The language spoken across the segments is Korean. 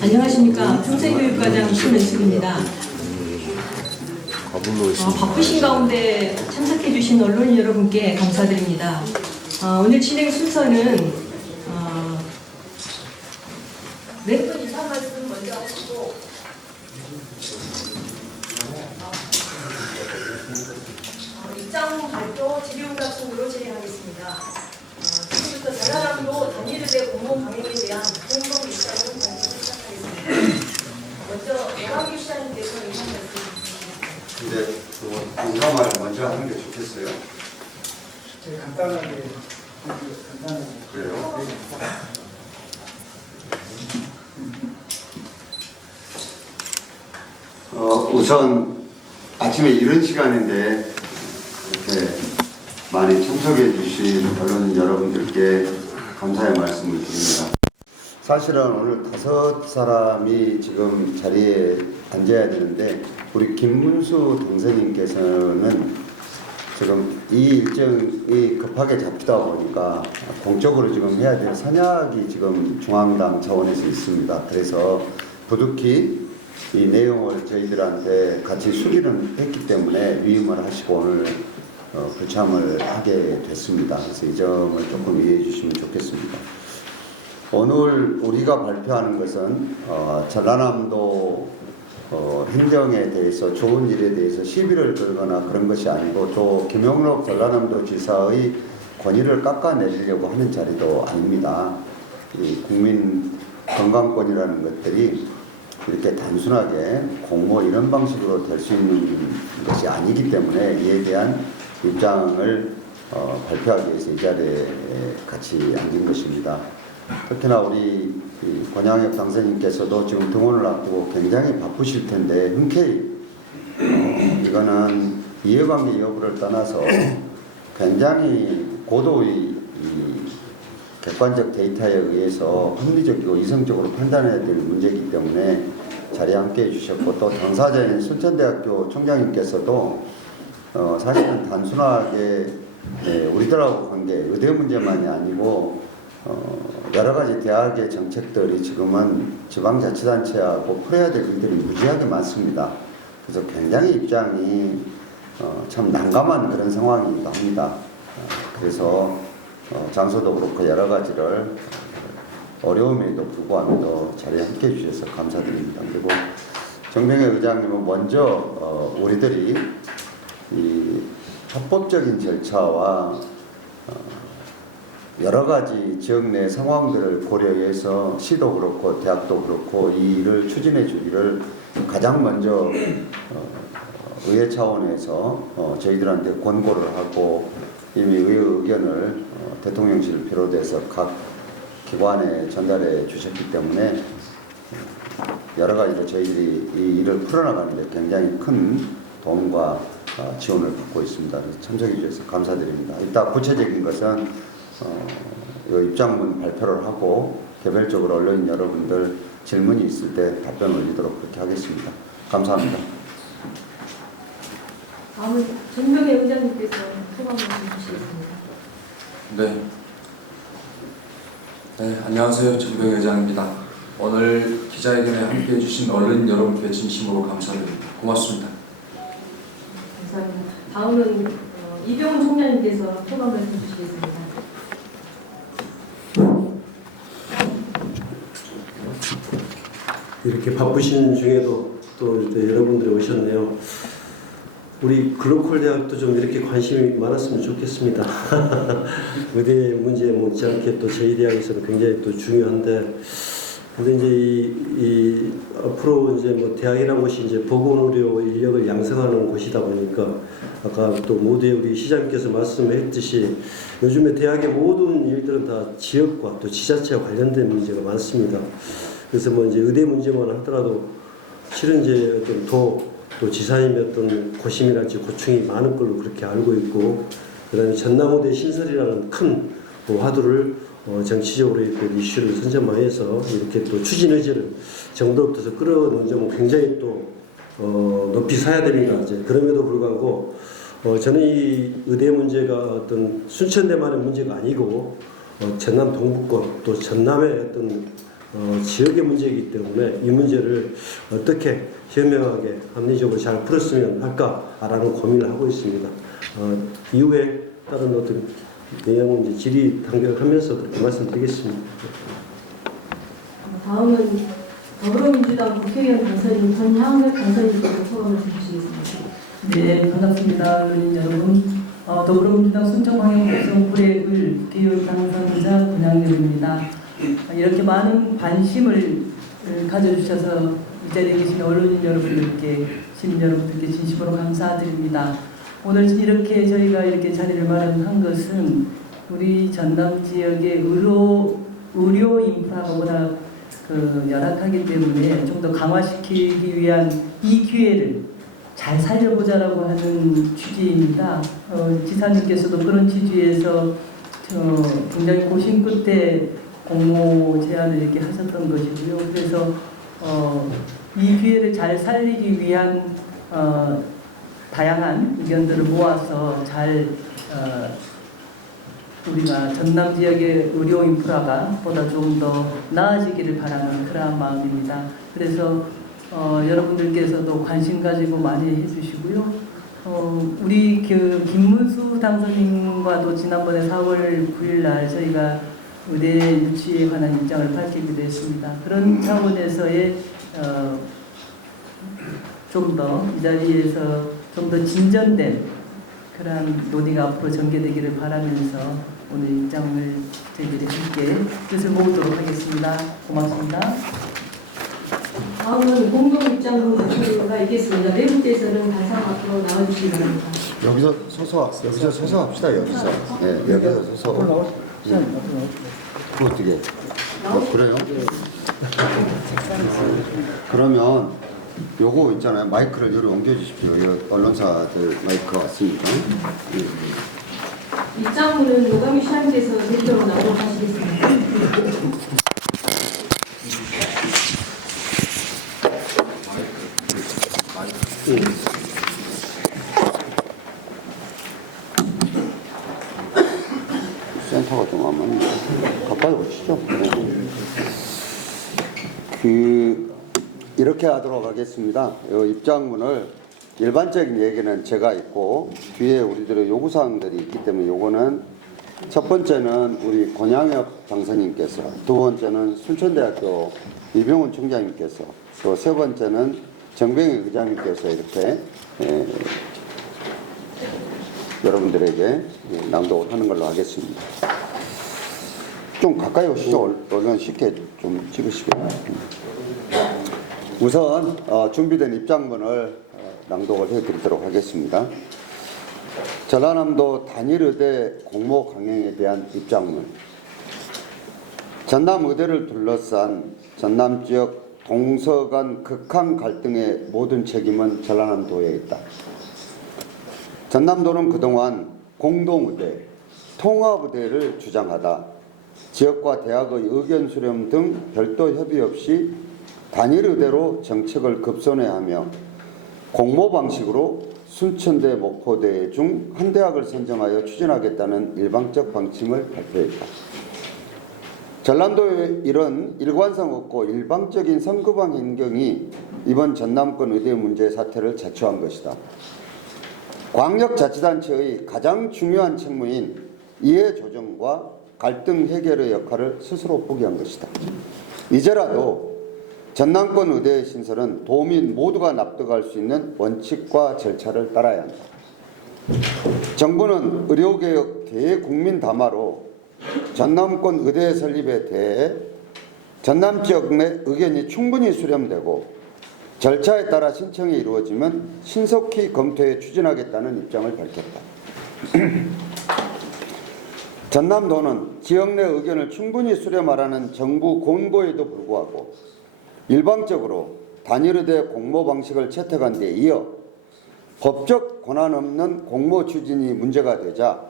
안녕하십니까. 평생교육과장 신은숙입니다. 바쁘신 가운데 참석해주신 언론인 여러분께 감사드립니다. 오늘 진행 순서는 몇 분 이상 말씀 먼저 하시고 입장 발표 질의응답 순으로 진행하겠습니다. 지금부터 전라남도 단일의대 공무원 강행에 대한 공동 입장을 발표를 시작하겠습니다. 먼저 배광규 시장님께서 인사 말씀 주시겠습니다. 근데 인사말 먼저 하는 게 좋겠어요. 간단하게. 그래요? 우선 아침에 이런 시간인데 이렇게 많이 참석해 주신 언론인 여러분들께 감사의 말씀을 드립니다. 사실은 오늘 5사람이 지금 자리에 앉아야 되는데 우리 김문수 당선인께서는 지금 이 일정이 급하게 잡히다 보니까 공적으로 지금 해야 될 선약이 지금 중앙당 차원에서 있습니다. 그래서 부득이 이 내용을 저희들한테 같이 수기는 했기 때문에 위임을 하시고 오늘 불참을 하게 됐습니다. 그래서 이 점을 조금 이해해 주시면 좋겠습니다. 오늘 우리가 발표하는 것은 전라남도 행정에 대해서 좋은 일에 대해서 시비를 걸거나 그런 것이 아니고 또 김용록 전라남도 지사의 권위를 깎아내리려고 하는 자리도 아닙니다. 이 국민 건강권이라는 것들이 이렇게 단순하게 공모 이런 방식으로 될 수 있는 것이 아니기 때문에 이에 대한 입장을 발표하기 위해서 이 자리에 같이 앉은 것입니다. 특히나 우리 권양혁 당선인께서도 지금 등원을 앞두고 굉장히 바쁘실 텐데 흔쾌히 이거는 이해관계 여부를 떠나서 굉장히 고도의 객관적 데이터에 의해서 합리적이고 이성적으로 판단해야 될 문제이기 때문에 자리에 함께해 주셨고 또 당사자인 순천대학교 총장님께서도 사실은 단순하게 우리들하고 관계 의대 문제만이 아니고 여러 가지 대학의 정책들이 지금은 지방자치단체하고 풀어야 될 일들이 무지하게 많습니다. 그래서 굉장히 입장이 참 난감한 그런 상황이기도 합니다. 그래서 장소도 그렇고 여러 가지를 어려움에도 불구하고 자리에 함께 해주셔서 감사드립니다. 그리고 정병혜 의장님은 먼저 우리들이 이 합법적인 절차와 여러 가지 지역 내 상황들을 고려해서 시도 그렇고 대학도 그렇고 이 일을 추진해 주기를 가장 먼저 의회 차원에서 저희들한테 권고를 하고 이미 의회 의견을 대통령실을 비롯해서 각 기관에 전달해 주셨기 때문에 여러 가지로 저희들이 이 일을 풀어나가는 데 굉장히 큰 도움과 지원을 받고 있습니다. 그래서 참석해 주셔서 감사드립니다. 이따 구체적인 것은 입장문 발표를 하고 개별적으로 언론인 여러분들 질문이 있을 때 답변 올리도록 그렇게 하겠습니다. 감사합니다. 다음은 전병혜 의장님께서 소감 말씀 주시겠습니다. 네, 안녕하세요. 전병혜 의장입니다. 오늘 기자회견에 함께해 주신 언론인 여러분께 진심으로 감사드립니다. 고맙습니다. 감사합니다. 다음은 이병훈 총장님께서 소감 말씀 주시겠습니다. 이렇게 바쁘신 중에도 또 여러분들이 오셨네요. 우리 글로컬 대학도 좀 이렇게 관심이 많았으면 좋겠습니다. 의대 문제 못지않게 또 저희 대학에서는 굉장히 또 중요한데, 근데 이제 이 앞으로 이제 뭐 대학이라는 곳이 이제 보건의료 인력을 양성하는 곳이다 보니까 아까 또 모두에 우리 시장님께서 말씀했듯이 요즘에 대학의 모든 일들은 다 지역과 또 지자체와 관련된 문제가 많습니다. 그래서 뭐 이제 의대 문제만 하더라도 실은 이제 어떤 또 지사님의 어떤 고심이랄지 고충이 많은 걸로 그렇게 알고 있고, 그다음에 전남의대 신설이라는 큰 화두를 정치적으로 이렇게 이슈를 선점하여서 이렇게 또 추진 의지를 정부로부터 끌어놓은 점은 굉장히 또 높이 사야 됩니다. 이제 그럼에도 불구하고 저는 이 의대 문제가 어떤 순천대만의 문제가 아니고 전남 동북권 또 전남의 어떤 지역의 문제이기 때문에 이 문제를 어떻게 현명하게 합리적으로 잘 풀었으면 할까라는 고민을 하고 있습니다. 이후에 다른 어떤 내용은 이제 질의 단결하면서 그렇게 말씀드리겠습니다. 다음은 더불어민주당 국회의원 당선인 전향석 당선인께서 소감을 해주시겠습니다. 네, 반갑습니다. 의원님 여러분. 더불어민주당 순천광역시청 불의을 국회의원 당선자 권양렬입니다. 이렇게 많은 관심을 가져주셔서 이 자리에 계신 언론인 여러분들께, 시민 여러분들께 진심으로 감사드립니다. 오늘 이렇게 저희가 이렇게 자리를 마련한 것은 우리 전남 지역의 의료 인프라가 워낙 열악하기 때문에 좀 더 강화시키기 위한 이 기회를 잘 살려보자라고 하는 취지입니다. 지사님께서도 그런 취지에서 굉장히 고심 끝에 공모 제안을 이렇게 하셨던 것이고요. 그래서 이 기회를 잘 살리기 위한 다양한 의견들을 모아서 잘 우리가 전남 지역의 의료 인프라가 보다 조금 더 나아지기를 바라는 그러한 마음입니다. 그래서 여러분들께서도 관심 가지고 많이 해주시고요. 우리 김문수 당선인과도 지난번에 4월 9일 날 저희가 의대 유치에 관한 입장을 밝히기도 했습니다. 그런 차원에서의 좀 더 이 자리에서 좀 더 진전된 그러한 논의가 앞으로 전개되기를 바라면서 오늘 입장을 저희들이 함께 뜻을 모으도록 하겠습니다. 고맙습니다. 다음은 공동 입장문 발표가 있겠습니다. 내부께서는 발상 앞으로 나와주시기 바랍니다. 여기서 서서 합시다. 여기서. 네, 여기서 서서. 그 어떻게? 그래요? 그러면 요거 있잖아요. 마이크를 여기 옮겨주십시오. 언론사들 마이크가 왔으니까. 입장문은 노감희 시장님께서 대표로 나오도록 하시겠습니다. 센터가 좀 안 맞는데 가까이 오시죠. 이렇게 하도록 하겠습니다. 이 입장문을 일반적인 얘기는 제가 있고 뒤에 우리들의 요구사항들이 있기 때문에 요거는 첫 번째는 우리 권양엽 당선인께서, 두 번째는 순천대학교 이병훈 총장님께서, 또 세 번째는 정병희 의장님께서 이렇게 여러분들에게 낭독을 하는 걸로 하겠습니다. 좀 가까이 오시죠. 얼른 쉽게 좀 찍으시고요. 우선 준비된 입장문을 낭독을 해드리도록 하겠습니다. 전라남도 단일의대 공모 강행에 대한 입장문. 전남의대를 둘러싼 전남 지역 동서 간 극한 갈등의 모든 책임은 전라남도에 있다. 전남도는 그동안 공동의대, 통합의대를 주장하다 지역과 대학의 의견 수렴 등 별도 협의 없이 단일의대로 정책을 급선회하며 공모 방식으로 순천대, 목포대 중 한 대학을 선정하여 추진하겠다는 일방적 방침을 발표했다. 전남도의 이런 일관성 없고 일방적인 성급한 행경이 이번 전남권 의대 문제 사태를 자초한 것이다. 광역자치단체의 가장 중요한 책무인 이해 조정과 갈등 해결의 역할을 스스로 포기한 것이다. 이제라도 전남권 의대의 신설은 도민 모두가 납득할 수 있는 원칙과 절차를 따라야 한다. 정부는 의료개혁 대국민 담화로 전남권 의대 설립에 대해 전남 지역 내 의견이 충분히 수렴되고 절차에 따라 신청이 이루어지면 신속히 검토해 추진하겠다는 입장을 밝혔다. 전남도는 지역 내 의견을 충분히 수렴하라는 정부 권고에도 불구하고 일방적으로 단일의대 공모 방식을 채택한 데 이어 법적 권한 없는 공모 추진이 문제가 되자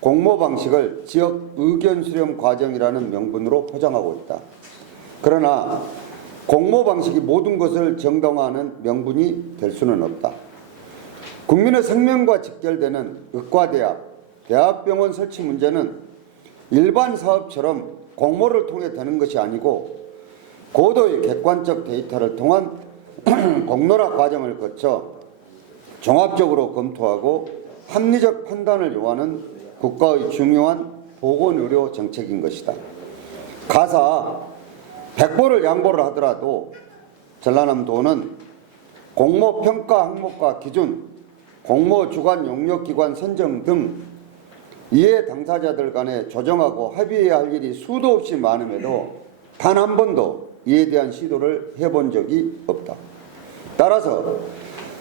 공모 방식을 지역 의견 수렴 과정이라는 명분으로 포장하고 있다. 그러나 공모 방식이 모든 것을 정당화하는 명분이 될 수는 없다. 국민의 생명과 직결되는 의과대학, 대학병원 설치 문제는 일반 사업처럼 공모를 통해 되는 것이 아니고 고도의 객관적 데이터를 통한 공론화 과정을 거쳐 종합적으로 검토하고 합리적 판단을 요하는 국가의 중요한 보건의료 정책인 것이다. 가사 100보를 양보를 하더라도 전라남도는 공모평가 항목과 기준, 공모주관 용역기관 선정 등 이해 당사자들 간에 조정하고 합의해야 할 일이 수도 없이 많음에도 단 한 번도 이에 대한 시도를 해본 적이 없다. 따라서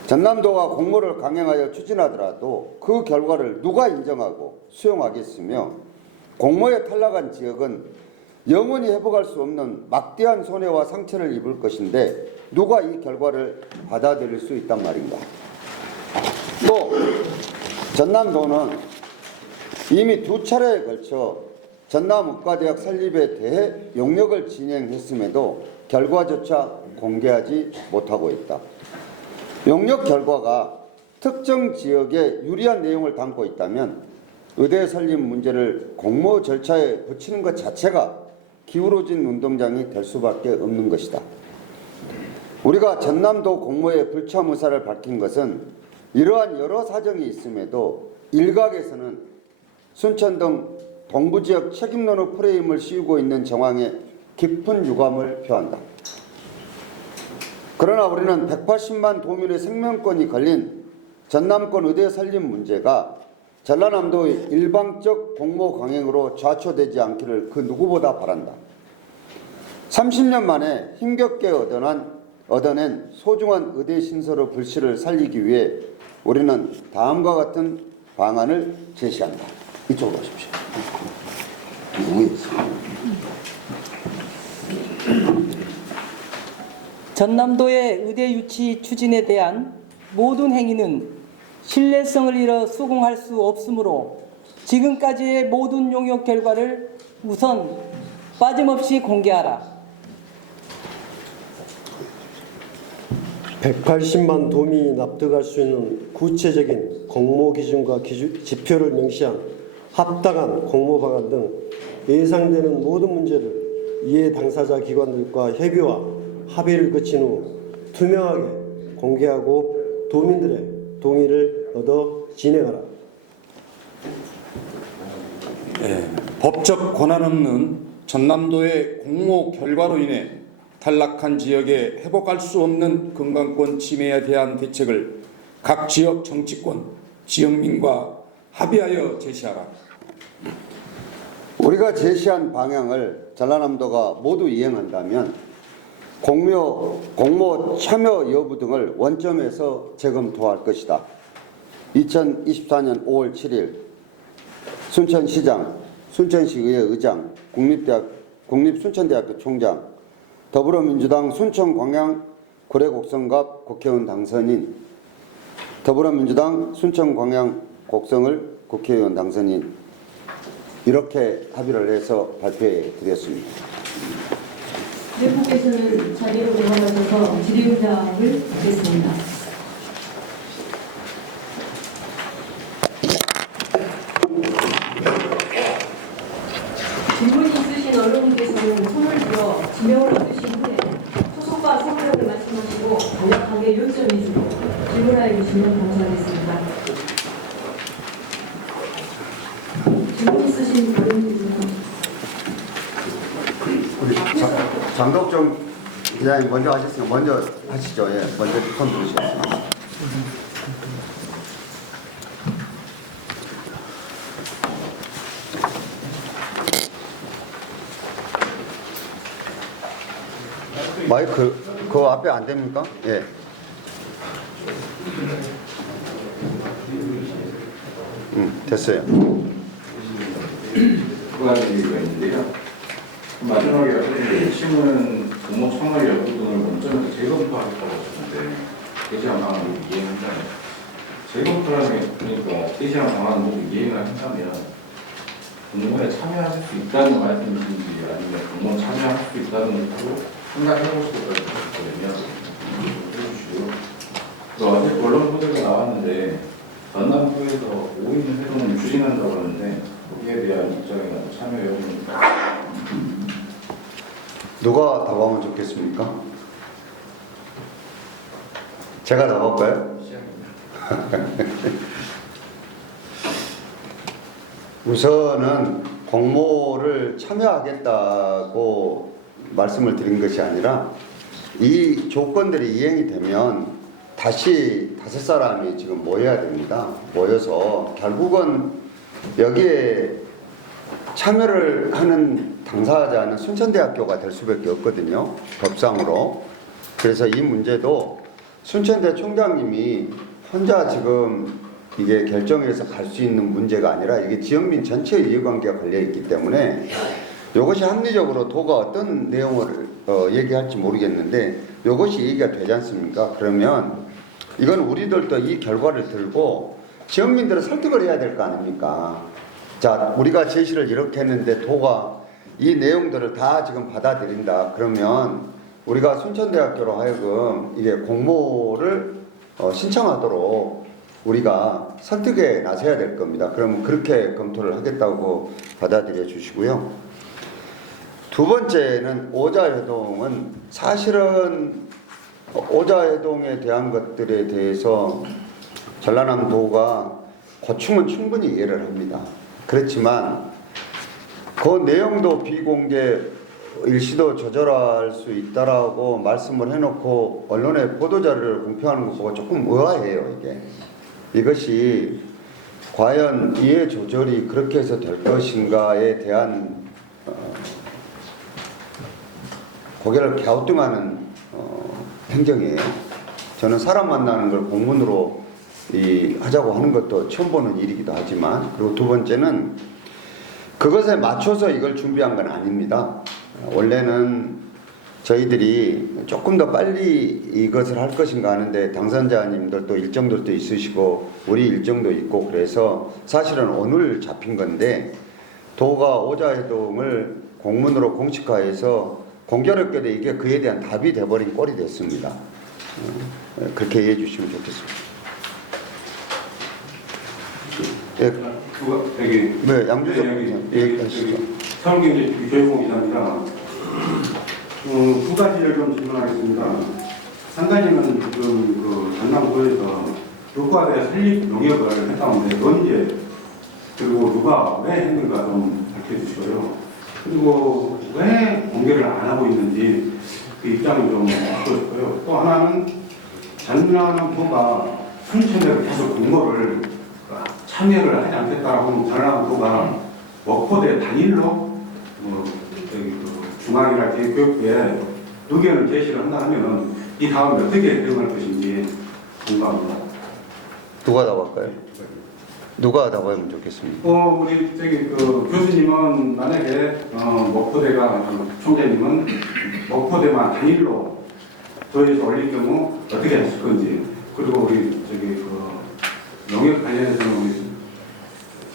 전남도가 공모를 강행하여 추진하더라도 그 결과를 누가 인정하고 수용하겠으며 공모에 탈락한 지역은 영원히 회복할 수 없는 막대한 손해와 상처를 입을 것인데 누가 이 결과를 받아들일 수 있단 말인가. 또 전남도는 이미 2차례에 걸쳐 전남의과대학 설립에 대해 용역을 진행했음에도 결과조차 공개하지 못하고 있다. 용역 결과가 특정 지역에 유리한 내용을 담고 있다면 의대 설립 문제를 공모 절차에 붙이는 것 자체가 기울어진 운동장이 될 수밖에 없는 것이다. 우리가 전남도 공모의 불참 의사를 밝힌 것은 이러한 여러 사정이 있음에도 일각에서는 순천 등 동부지역 책임론의 프레임을 씌우고 있는 정황에 깊은 유감을 표한다. 그러나 우리는 180만 도민의 생명권이 걸린 전남권 의대 설립 문제가 전라남도의 일방적 공모 강행으로 좌초되지 않기를 그 누구보다 바란다. 30년 만에 힘겹게 얻어낸 소중한 의대 신설의 불씨를 살리기 위해 우리는 다음과 같은 방안을 제시한다. 이쪽으로 오십시오. 전남도의 의대 유치 추진에 대한 모든 행위는 신뢰성을 잃어 수긍할 수 없으므로 지금까지의 모든 용역 결과를 우선 빠짐없이 공개하라. 180만 도민이 납득할 수 있는 구체적인 공모 기준과 지표를 명시한 합당한 공모 방안 등 예상되는 모든 문제를 이해 당사자 기관들과 협의와 합의를 거친 후 투명하게 공개하고 도민들의 동의를 얻어 진행하라. 법적 권한 없는 전남도의 공모 결과로 인해 탈락한 지역에 회복할 수 없는 건강권 침해에 대한 대책을 각 지역 정치권, 지역민과 합의하여 제시하라. 우리가 제시한 방향을 전라남도가 모두 이행한다면 공모 참여 여부 등을 원점에서 재검토할 것이다. 2024년 5월 7일 순천시장, 순천시의회 의장, 국립순천대학교 총장, 더불어민주당 순천광양 구례곡성갑 국회의원 당선인, 더불어민주당 순천광양 곡성을 국회의원 당선인 이렇게 합의를 해서 발표해 드렸습니다. 대표께서는 자리로 돌아가셔서 질의응답을 받겠습니다. 질문이 있으신 언론분께서는 손을 들어 지명을 얻으신 후에 소속과 성격을 말씀하시고 간략하게 요점 위주로 질문하여 주시면 감사하겠습니다. 질문 있으신 언론분께서는 우리 장덕정 기자님 먼저 하셨으니까 먼저 하시죠. 예, 먼저 손 들으시겠습니다. 마이크 그 앞에 안 됩니까? 예. 됐어요. 두 가지 얘기가 있는데요. 마지막에 핵심은 공모 참여 여부 등을 원점에서 재검토하겠다고 하셨는데 대시한 방안을 이행한다면 재검토라는 게 그러니까 대시한 방안을 모두 이행을 한다면 공모에 참여하실 수 있다는 말씀이신지 아니면 공모 참여할 수 있다는 것으로 생각해보실 것까지 하셨거든요. 해주시고요. 또 어제 언론 보도가 나왔는데 전남도에서 5인 회동을 추진한다고 하는데 거기에 대한 입장이나 참여 여부는 누가 답하면 좋겠습니까? 제가 답할까요? 우선은 공모를 참여하겠다고 말씀을 드린 것이 아니라 이 조건들이 이행이 되면 다시 5사람이 지금 모여야 됩니다. 모여서 결국은 여기에 참여를 하는 당사자는 순천대학교가 될 수밖에 없거든요. 법상으로. 그래서 이 문제도 순천대 총장님이 혼자 지금 이게 결정해서 갈 수 있는 문제가 아니라 이게 지역민 전체의 이해관계가 걸려있기 때문에 이것이 합리적으로 도가 어떤 내용을 얘기할지 모르겠는데 이것이 얘기가 되지 않습니까? 그러면 이건 우리들도 이 결과를 들고 지역민들을 설득을 해야 될 거 아닙니까? 자, 우리가 제시를 이렇게 했는데 도가 이 내용들을 다 지금 받아들인다. 그러면 우리가 순천대학교로 하여금 이게 공모를 신청하도록 우리가 설득에 나서야 될 겁니다. 그러면 그렇게 검토를 하겠다고 받아들여 주시고요. 두 번째는 오자회동은 사실은 오자회동에 대한 것들에 대해서 전라남도가 고충은 충분히 이해를 합니다. 그렇지만 그 내용도 비공개 일시도 조절할 수 있다라고 말씀을 해놓고 언론에 보도자료를 공표하는 것 보고 조금 의아해요. 이것이 과연 이해 조절이 그렇게 해서 될 것인가에 대한 고개를 갸우뚱하는 행정이에요. 저는 사람 만나는 걸 공문으로 하자고 하는 것도 처음 보는 일이기도 하지만, 그리고 두 번째는 그것에 맞춰서 이걸 준비한 건 아닙니다. 원래는 저희들이 조금 더 빨리 이것을 할 것인가 하는데 당선자님들도 일정들도 있으시고 우리 일정도 있고 그래서 사실은 오늘 잡힌 건데 도가 오자회동을 공문으로 공식화해서 공교롭게도 이게 그에 대한 답이 돼버린 꼴이 됐습니다. 그렇게 이해해 주시면 좋겠습니다. 예. 여기 네, 양주석 얘기하시죠. 서울경제교육공 기자입니다. 두 가지를 좀 질문하겠습니다. 한 가지는 지금 그 전남도에서 교과대 설립 용역을 했다는데 언제 그리고 누가 왜 했는가 좀 밝혀주시고요. 그리고 왜 공개를 안 하고 있는지 그 입장을 좀 듣고 싶고요. 또 하나는 전남도가 순천대로 계속 공모를 참여를 하지 않겠다라고 하면 전남도가 목포대 단일로 중앙이랄지 교육부에 의견을 제시를 한다 하면은 이 다음에 어떻게 대응할 것인지 궁금합니다. 누가 답할까요? 누가 답하면 좋겠습니다. 우리 그 교수님은 만약에 목포대가 총재님은 목포대만 단일로 더해서 올릴 경우 어떻게 하실 건지, 그리고 우리 그 영역 관련해서는 우리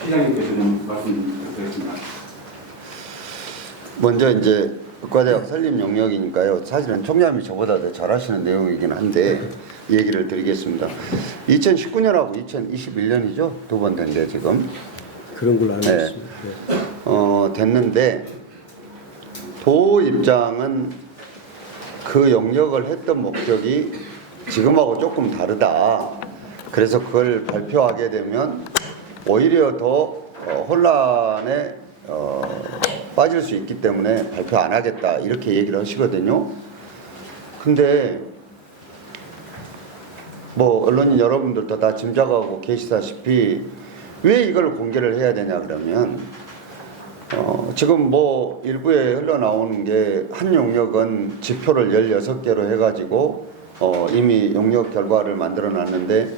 시장님께서 좀 말씀드리겠습니다. 먼저 이제 의과대학 설립 영역이니까요. 사실은 총장님이 저보다 더 잘하시는 내용이긴 한데 얘기를 드리겠습니다. 2019년하고 2021년이죠. 두 번 된데 지금. 그런 걸로 알고 네. 있습니다. 됐는데 도 입장은 그 영역을 했던 목적이 지금하고 조금 다르다. 그래서 그걸 발표하게 되면 오히려 더 혼란에 빠질 수 있기 때문에 발표 안 하겠다 이렇게 얘기를 하시거든요. 근데 뭐 언론인 여러분들도 다 짐작하고 계시다시피 왜 이걸 공개를 해야 되냐 그러면 지금 뭐 일부에 흘러나오는 게 한 용역은 지표를 16개로 해가지고 이미 용역 결과를 만들어 놨는데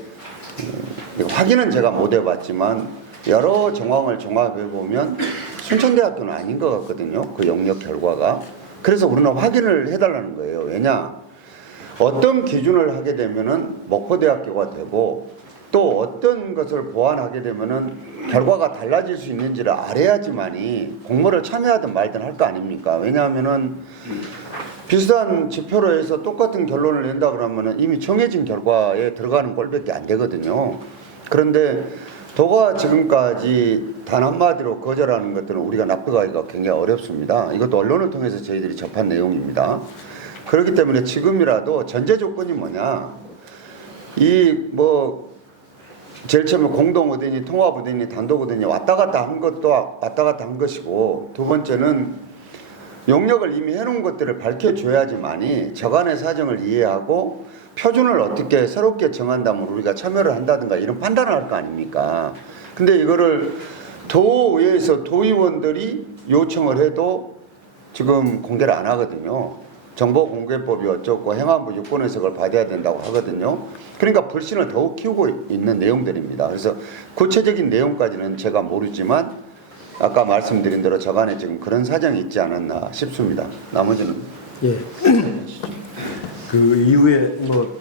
확인은 제가 못 해봤지만 여러 정황을 종합해 보면 순천대학교는 아닌 것 같거든요. 그 영역 결과가. 그래서 우리는 확인을 해달라는 거예요. 왜냐? 어떤 기준을 하게 되면은 목포대학교가 되고 또 어떤 것을 보완하게 되면은 결과가 달라질 수 있는지를 알아야지만이 공모를 참여하든 말든 할 거 아닙니까? 왜냐하면은 비슷한 지표로 해서 똑같은 결론을 낸다 그러면은 이미 정해진 결과에 들어가는 꼴밖에 안 되거든요. 그런데 도가 지금까지 단 한마디로 거절하는 것들은 우리가 납득하기가 굉장히 어렵습니다. 이것도 언론을 통해서 저희들이 접한 내용입니다. 그렇기 때문에 지금이라도 전제 조건이 뭐냐, 이 뭐 제일 처음에 공동의대니 통합의대니 단독의대니 왔다 갔다 한 것도 왔다 갔다 한 것이고, 두 번째는 용역을 이미 해놓은 것들을 밝혀줘야지만이 저간의 사정을 이해하고 표준을 어떻게 새롭게 정한다면 우리가 참여를 한다든가 이런 판단을 할 거 아닙니까? 근데 이거를 도의회에서 도의원들이 요청을 해도 지금 공개를 안 하거든요. 정보공개법이 어쩌고 행안부 유권 해석을 받아야 된다고 하거든요. 그러니까 불신을 더욱 키우고 있는 내용들입니다. 그래서 구체적인 내용까지는 제가 모르지만 아까 말씀드린 대로 저간에 지금 그런 사정이 있지 않았나 싶습니다. 나머지는 예. 그 이후에 뭐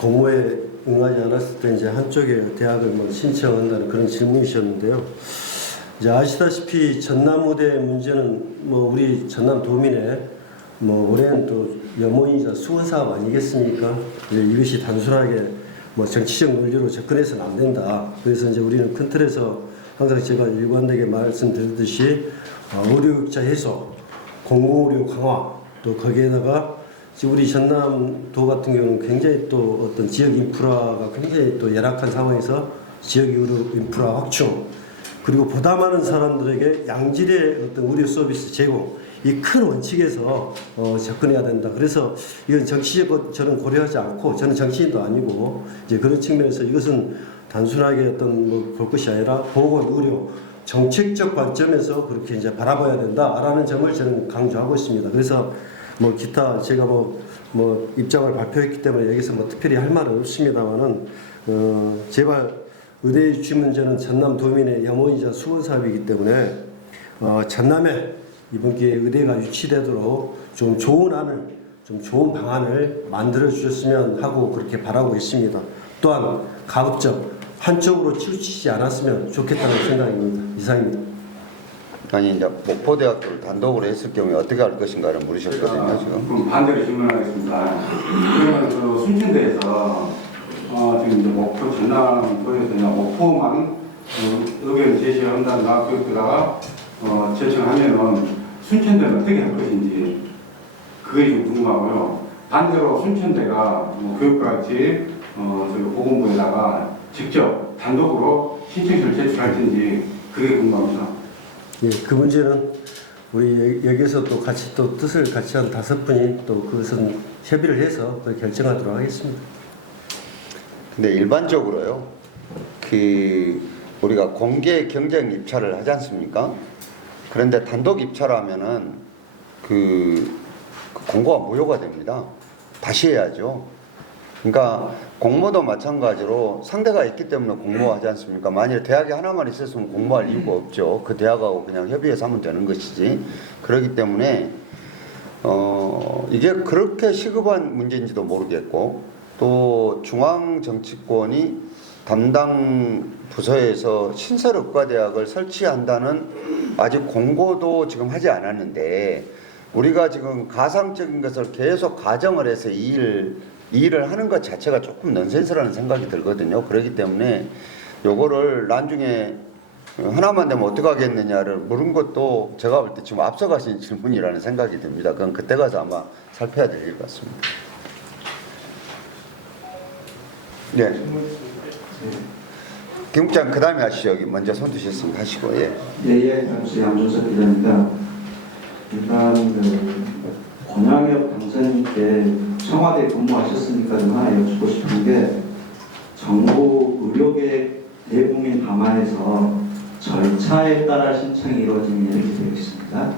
공모에 응하지 않았을 때 이제 한쪽에 대학을 뭐 신청한다는 그런 질문이셨는데요. 이제 아시다시피 전남의대 문제는 뭐 우리 전남 도민의 뭐 올해는 또 염원이자 수원 사업 아니겠습니까? 이제 이것이 단순하게 뭐 정치적 논리로 접근해서는 안 된다. 그래서 이제 우리는 큰 틀에서 항상 제가 일관되게 말씀드렸듯이 의료격차 해소, 공공의료 강화, 또 거기에다가 지금 우리 전남도 같은 경우는 굉장히 또 어떤 지역 인프라가 굉장히 또 열악한 상황에서 지역 의료 인프라 확충, 그리고 보다 많은 사람들에게 양질의 어떤 의료 서비스 제공, 이 큰 원칙에서 접근해야 된다. 그래서 이건 정치적 저는 고려하지 않고, 저는 정치인도 아니고 이제 그런 측면에서 이것은 단순하게 어떤 뭐 볼 것이 아니라 보건 의료 정책적 관점에서 그렇게 이제 바라봐야 된다라는 점을 저는 강조하고 있습니다. 그래서 뭐 기타 제가 뭐 입장을 발표했기 때문에 여기서 뭐 특별히 할 말은 없습니다만은 제발 의대 유치 문제는 전남 도민의 염원이자 수원 사업이기 때문에 전남에 이번 기회에 의대가 유치되도록 좀 좋은 안을, 좀 좋은 방안을 만들어 주셨으면 하고 그렇게 바라고 있습니다. 또한 가급적 한쪽으로 치우치지 않았으면 좋겠다는 생각입니다. 이상입니다. 아니 이제 목포대학교를 단독으로 했을 경우에 어떻게 할 것인가를 물으셨거든요. 지금. 그럼 반대로 질문하겠습니다. 그러면 그 순천대에서 지금 이제 목포 전남도에서 그냥 목포만 의견 제시한다든가 그것다가 제청하면은 순천대는 어떻게 할 것인지 그게 좀 궁금하고요. 반대로 순천대가 뭐 교육같이 저희 보건부에다가 직접 단독으로 신청서를 제출할 텐지 그게 궁금합니다. 예, 그 문제는 우리 여기서 또 같이 또 뜻을 같이 한 5분이 또 그것은 협의를 해서 그렇게 결정하도록 하겠습니다. 근데 일반적으로요, 그 우리가 공개 경쟁 입찰을 하지 않습니까? 그런데 단독 입찰하면은 그 공고가 무효가 됩니다. 다시 해야죠. 그러니까 공모도 마찬가지로 상대가 있기 때문에 공모하지 않습니까? 만일 대학이 하나만 있었으면 공모할 이유가 없죠. 그 대학하고 그냥 협의해서 하면 되는 것이지. 그렇기 때문에 이게 그렇게 시급한 문제인지도 모르겠고, 또 중앙정치권이 담당 부서에서 신설의과대학을 설치한다는 아직 공고도 지금 하지 않았는데, 우리가 지금 가상적인 것을 계속 가정을 해서 이 일을 하는 것 자체가 조금 넌센스라는 생각이 들거든요. 그렇기 때문에 요거를 나중에 하나만 되면 어떡하겠느냐를 물은 것도 제가 볼 때 지금 앞서가신 질문이라는 생각이 듭니다. 그건 그때 가서 아마 살펴야 될 일 같습니다. 네. 김국장 그 다음에 하시죠. 여기 먼저 손 드셨으면 하시고. 예. 네, 감수 양준석 기자입니다. 일단 권양엽 당선인께 청와대 근무하셨으니까 좀 하나 여쭙고 싶은 게, 정부 의료계 대국민 담화에서 절차에 따라 신청이 이루어지는 이렇게 되어 있습니다.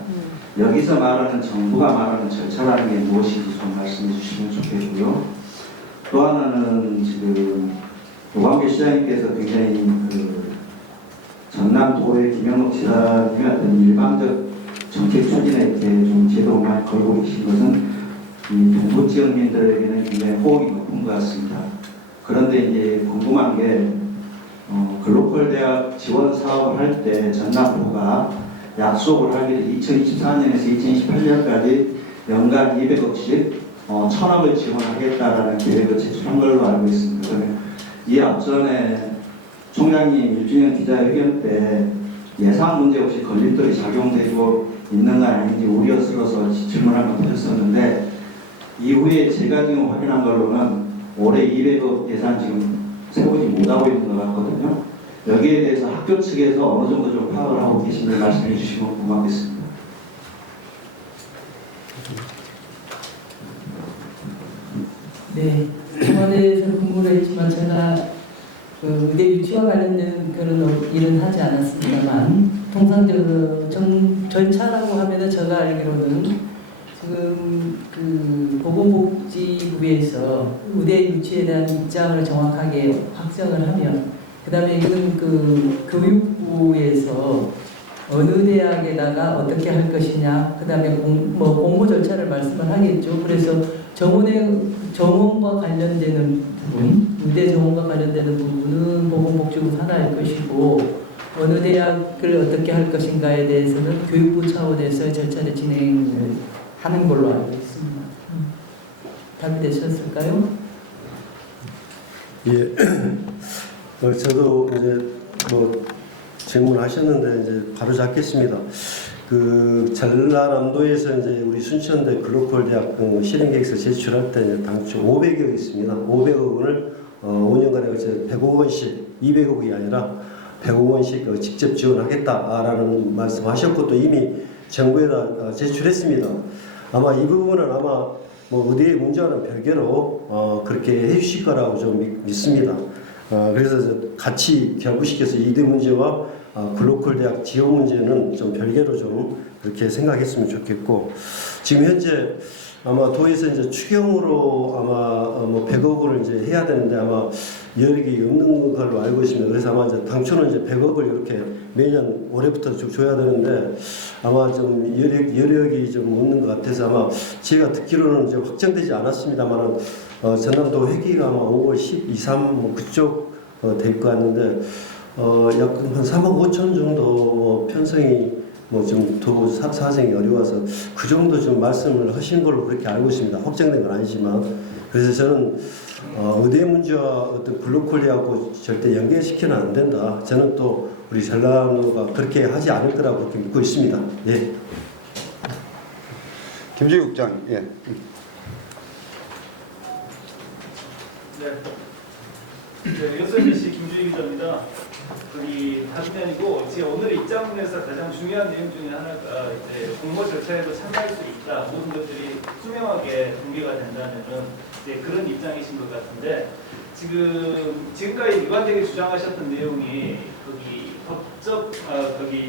여기서 말하는 정부가 말하는 절차라는 게 무엇인지 좀 말씀해 주시면 좋겠고요. 또 하나는 지금 노광배 시장님께서 굉장히 그 전남도의 김영록 지사님의 어떤 일방적 정책 추진에 이렇게 좀 제도를 많이 걸고 계신 것은 이 동부 지역민들에게는 굉장히 호응이 높은 것 같습니다. 그런데 이제 궁금한 게 글로컬 대학 지원 사업을 할 때 전남도가 약속을 하기를 2024년에서 2028년까지 연간 200억씩 1,000억을 지원하겠다라는 계획을 제출한 걸로 알고 있습니다. 이 앞전에 총장님 1주년 기자회견 때 예산 문제 혹시 걸림돌이 작용되고 있는 건 아닌지 우려스러워서 질문을 한번 드렸었는데 이후에 제가 지금 확인한 걸로는 올해 200억 예산 지금 세우지 못하고 있는 것 같거든요. 여기에 대해서 학교 측에서 어느 정도 좀 파악을 하고 계신지 말씀해 주시면 고맙겠습니다. 네, 청와대에서 근무를 했지만 제가 그 의대 유치와 관련된 그런 일은 하지 않았습니다만 통상적으로 절차라고 하면은 제가 알기로는 지금 그 보건복지부에서 의대 유치에 대한 입장을 정확하게 확정을 하면 그다음에 이건 그 교육부에서 어느 대학에다가 어떻게 할 것이냐 그다음에 공모 절차를 말씀을 하겠죠. 그래서 정원과 관련되는 부분, 의대 정원과 관련되는 부분은 보건복지부 산하일 것이고 어느 대학을 어떻게 할 것인가에 대해서는 교육부 차원에서 절차를 진행을 하는 걸로 알고 있습니다. 답이 되셨을까요? 예. 저도 이제 뭐 질문하셨는데 이제 바로 잡겠습니다. 그 전라남도에서 이제 우리 순천대 글로컬 대학 실행계획서 제출할 때 이제 당초 500억이 있습니다. 500억 원을 5년간에 걸쳐 100억 원씩 200억이 아니라 100억 원씩 직접 지원하겠다라는 말씀하셨고 또 이미 정부에다 제출했습니다. 아마 이 부분은 아마 뭐 의대의 문제와는 별개로 그렇게 해주실 거라고 좀 믿습니다. 그래서 같이 결부시켜서 이대 문제와 글로컬 대학 지원 문제는 좀 별개로 좀 그렇게 생각했으면 좋겠고 지금 현재 아마 도에서 이제 추경으로 아마 뭐 100억 원을 이제 해야 되는데 아마 여력이 없는 걸로 알고 있습니다. 그래서 아마 이제 당초는 이제 100억을 이렇게 매년 올해부터 좀 줘야 되는데 아마 좀 여력이 좀 없는 것 같아서 아마 제가 듣기로는 이제 확정되지 않았습니다만은 전남도 회기가 아마 5월 12, 3 뭐 그쪽 될 것 같는데 약 한 3억 5천 정도 편성이 뭐 좀 도 사정이 어려워서 그 정도 좀 말씀을 하신 걸로 그렇게 알고 있습니다. 확정된 건 아니지만 그래서 저는 의대 문제와 어떤 글로컬리하고 절대 연계시켜는 안 된다. 저는 또 우리 전라도가 그렇게 하지 않을 거라고 그렇게 믿고 있습니다. 예. 김주희 국장, 예. 네, 여선시 김주희 기자입니다. 다름이 아니고 제 오늘의 입장문에서 가장 중요한 내용 중에 하나가 이제 공모 절차에도 참여할 수 있다. 모든 것들이 투명하게 공개가 된다면은 이제 그런 입장이신 것 같은데 지금까지 일관되게 주장하셨던 내용이 법적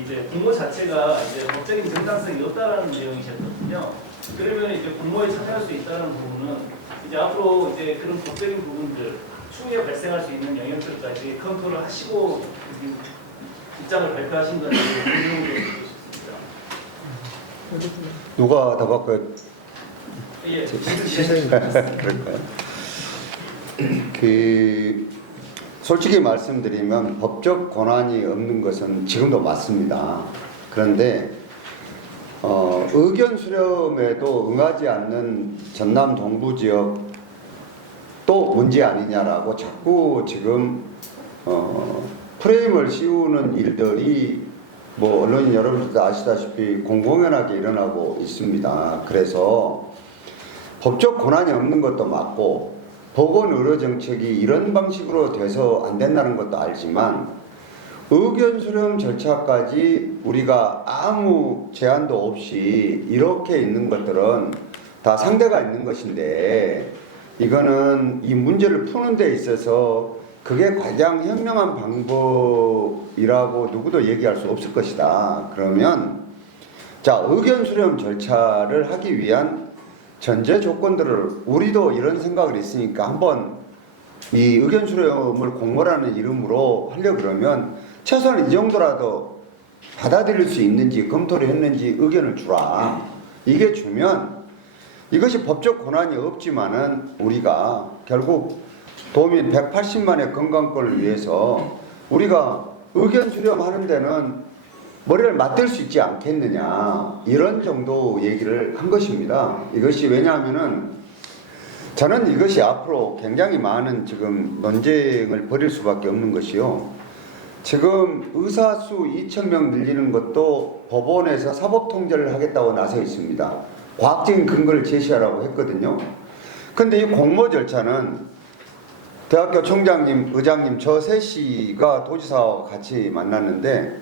이제 공모 자체가 이제 법적인 정당성이 없다라는 내용이셨거든요. 그러면 이제 공모에 참여할 수 있다는 부분은 이제 앞으로 이제 그런 법적인 부분들 추후에 발생할 수 있는 영향들까지 검토를 하시고 입장을 발표하신 건지 궁금해 보겠습니다. 누가 더 바꿔요? 예, 그럴까요? 솔직히 말씀드리면 법적 권한이 없는 것은 지금도 맞습니다. 그런데 의견 수렴에도 응하지 않는 전남 동부 지역 또 문제 아니냐라고 자꾸 지금 프레임을 씌우는 일들이 뭐 언론인 여러분들도 아시다시피 공공연하게 일어나고 있습니다. 그래서 법적 권한이 없는 것도 맞고 보건의료정책이 이런 방식으로 돼서 안 된다는 것도 알지만 의견 수렴 절차까지 우리가 아무 제한도 없이 이렇게 있는 것들은 다 상대가 있는 것인데 이거는 이 문제를 푸는 데 있어서 그게 가장 현명한 방법이라고 누구도 얘기할 수 없을 것이다. 그러면 자, 의견 수렴 절차를 하기 위한 전제 조건들을 우리도 이런 생각을 있으니까 한번 이 의견 수렴을 공모라는 이름으로 하려 그러면 최소한 이 정도라도 받아들일 수 있는지 검토를 했는지 의견을 주라. 이게 주면 이것이 법적 권한이 없지만은 우리가 결국 도민 180만의 건강권을 위해서 우리가 의견 수렴하는 데는 머리를 맞댈 수 있지 않겠느냐 이런 정도 얘기를 한 것입니다. 이것이 왜냐하면은 저는 이것이 앞으로 굉장히 많은 지금 논쟁을 벌일 수밖에 없는 것이요. 지금 의사 수 2,000명 늘리는 것도 법원에서 사법 통제를 하겠다고 나서 있습니다. 과학적인 근거를 제시하라고 했거든요. 근데 이 공모 절차는 대학교 총장님, 의장님 저 셋이가 도지사와 같이 만났는데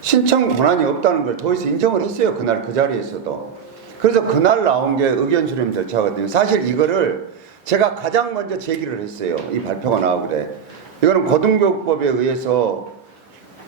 신청 권한이 없다는 걸 도에서 인정을 했어요. 그날 그 자리에서도. 그래서 그날 나온 게 의견 수렴 절차거든요. 사실 이거를 제가 가장 먼저 제기를 했어요. 이 발표가 나오길래. 이거는 고등교육법에 의해서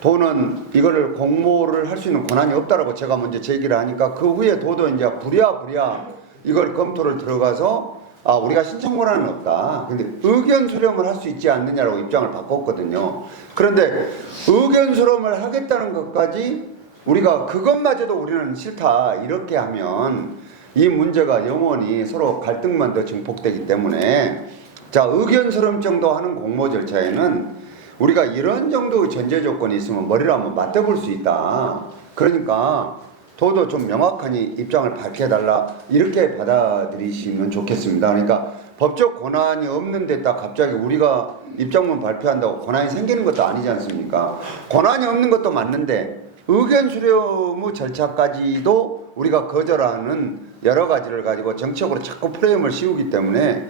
도는 이거를 공모를 할 수 있는 권한이 없다라고 제가 먼저 제기를 하니까 그 후에 도도 이제 부랴부랴 이걸 검토를 들어가서 우리가 신청 권한은 없다. 근데 의견 수렴을 할 수 있지 않느냐라고 입장을 바꿨거든요. 그런데 의견 수렴을 하겠다는 것까지 우리가 그것마저도 우리는 싫다. 이렇게 하면 이 문제가 영원히 서로 갈등만 더 증폭되기 때문에 자, 의견 수렴 정도 하는 공모 절차에는 우리가 이런 정도의 전제 조건이 있으면 머리를 한번 맞대볼 수 있다. 그러니까 도도 좀 명확하니 입장을 밝혀달라 이렇게 받아들이시면 좋겠습니다. 그러니까 법적 권한이 없는 데다 갑자기 우리가 입장문 발표한다고 권한이 생기는 것도 아니지 않습니까? 권한이 없는 것도 맞는데 의견 수렴의 절차까지도 우리가 거절하는 여러 가지를 가지고 정책으로 자꾸 프레임을 씌우기 때문에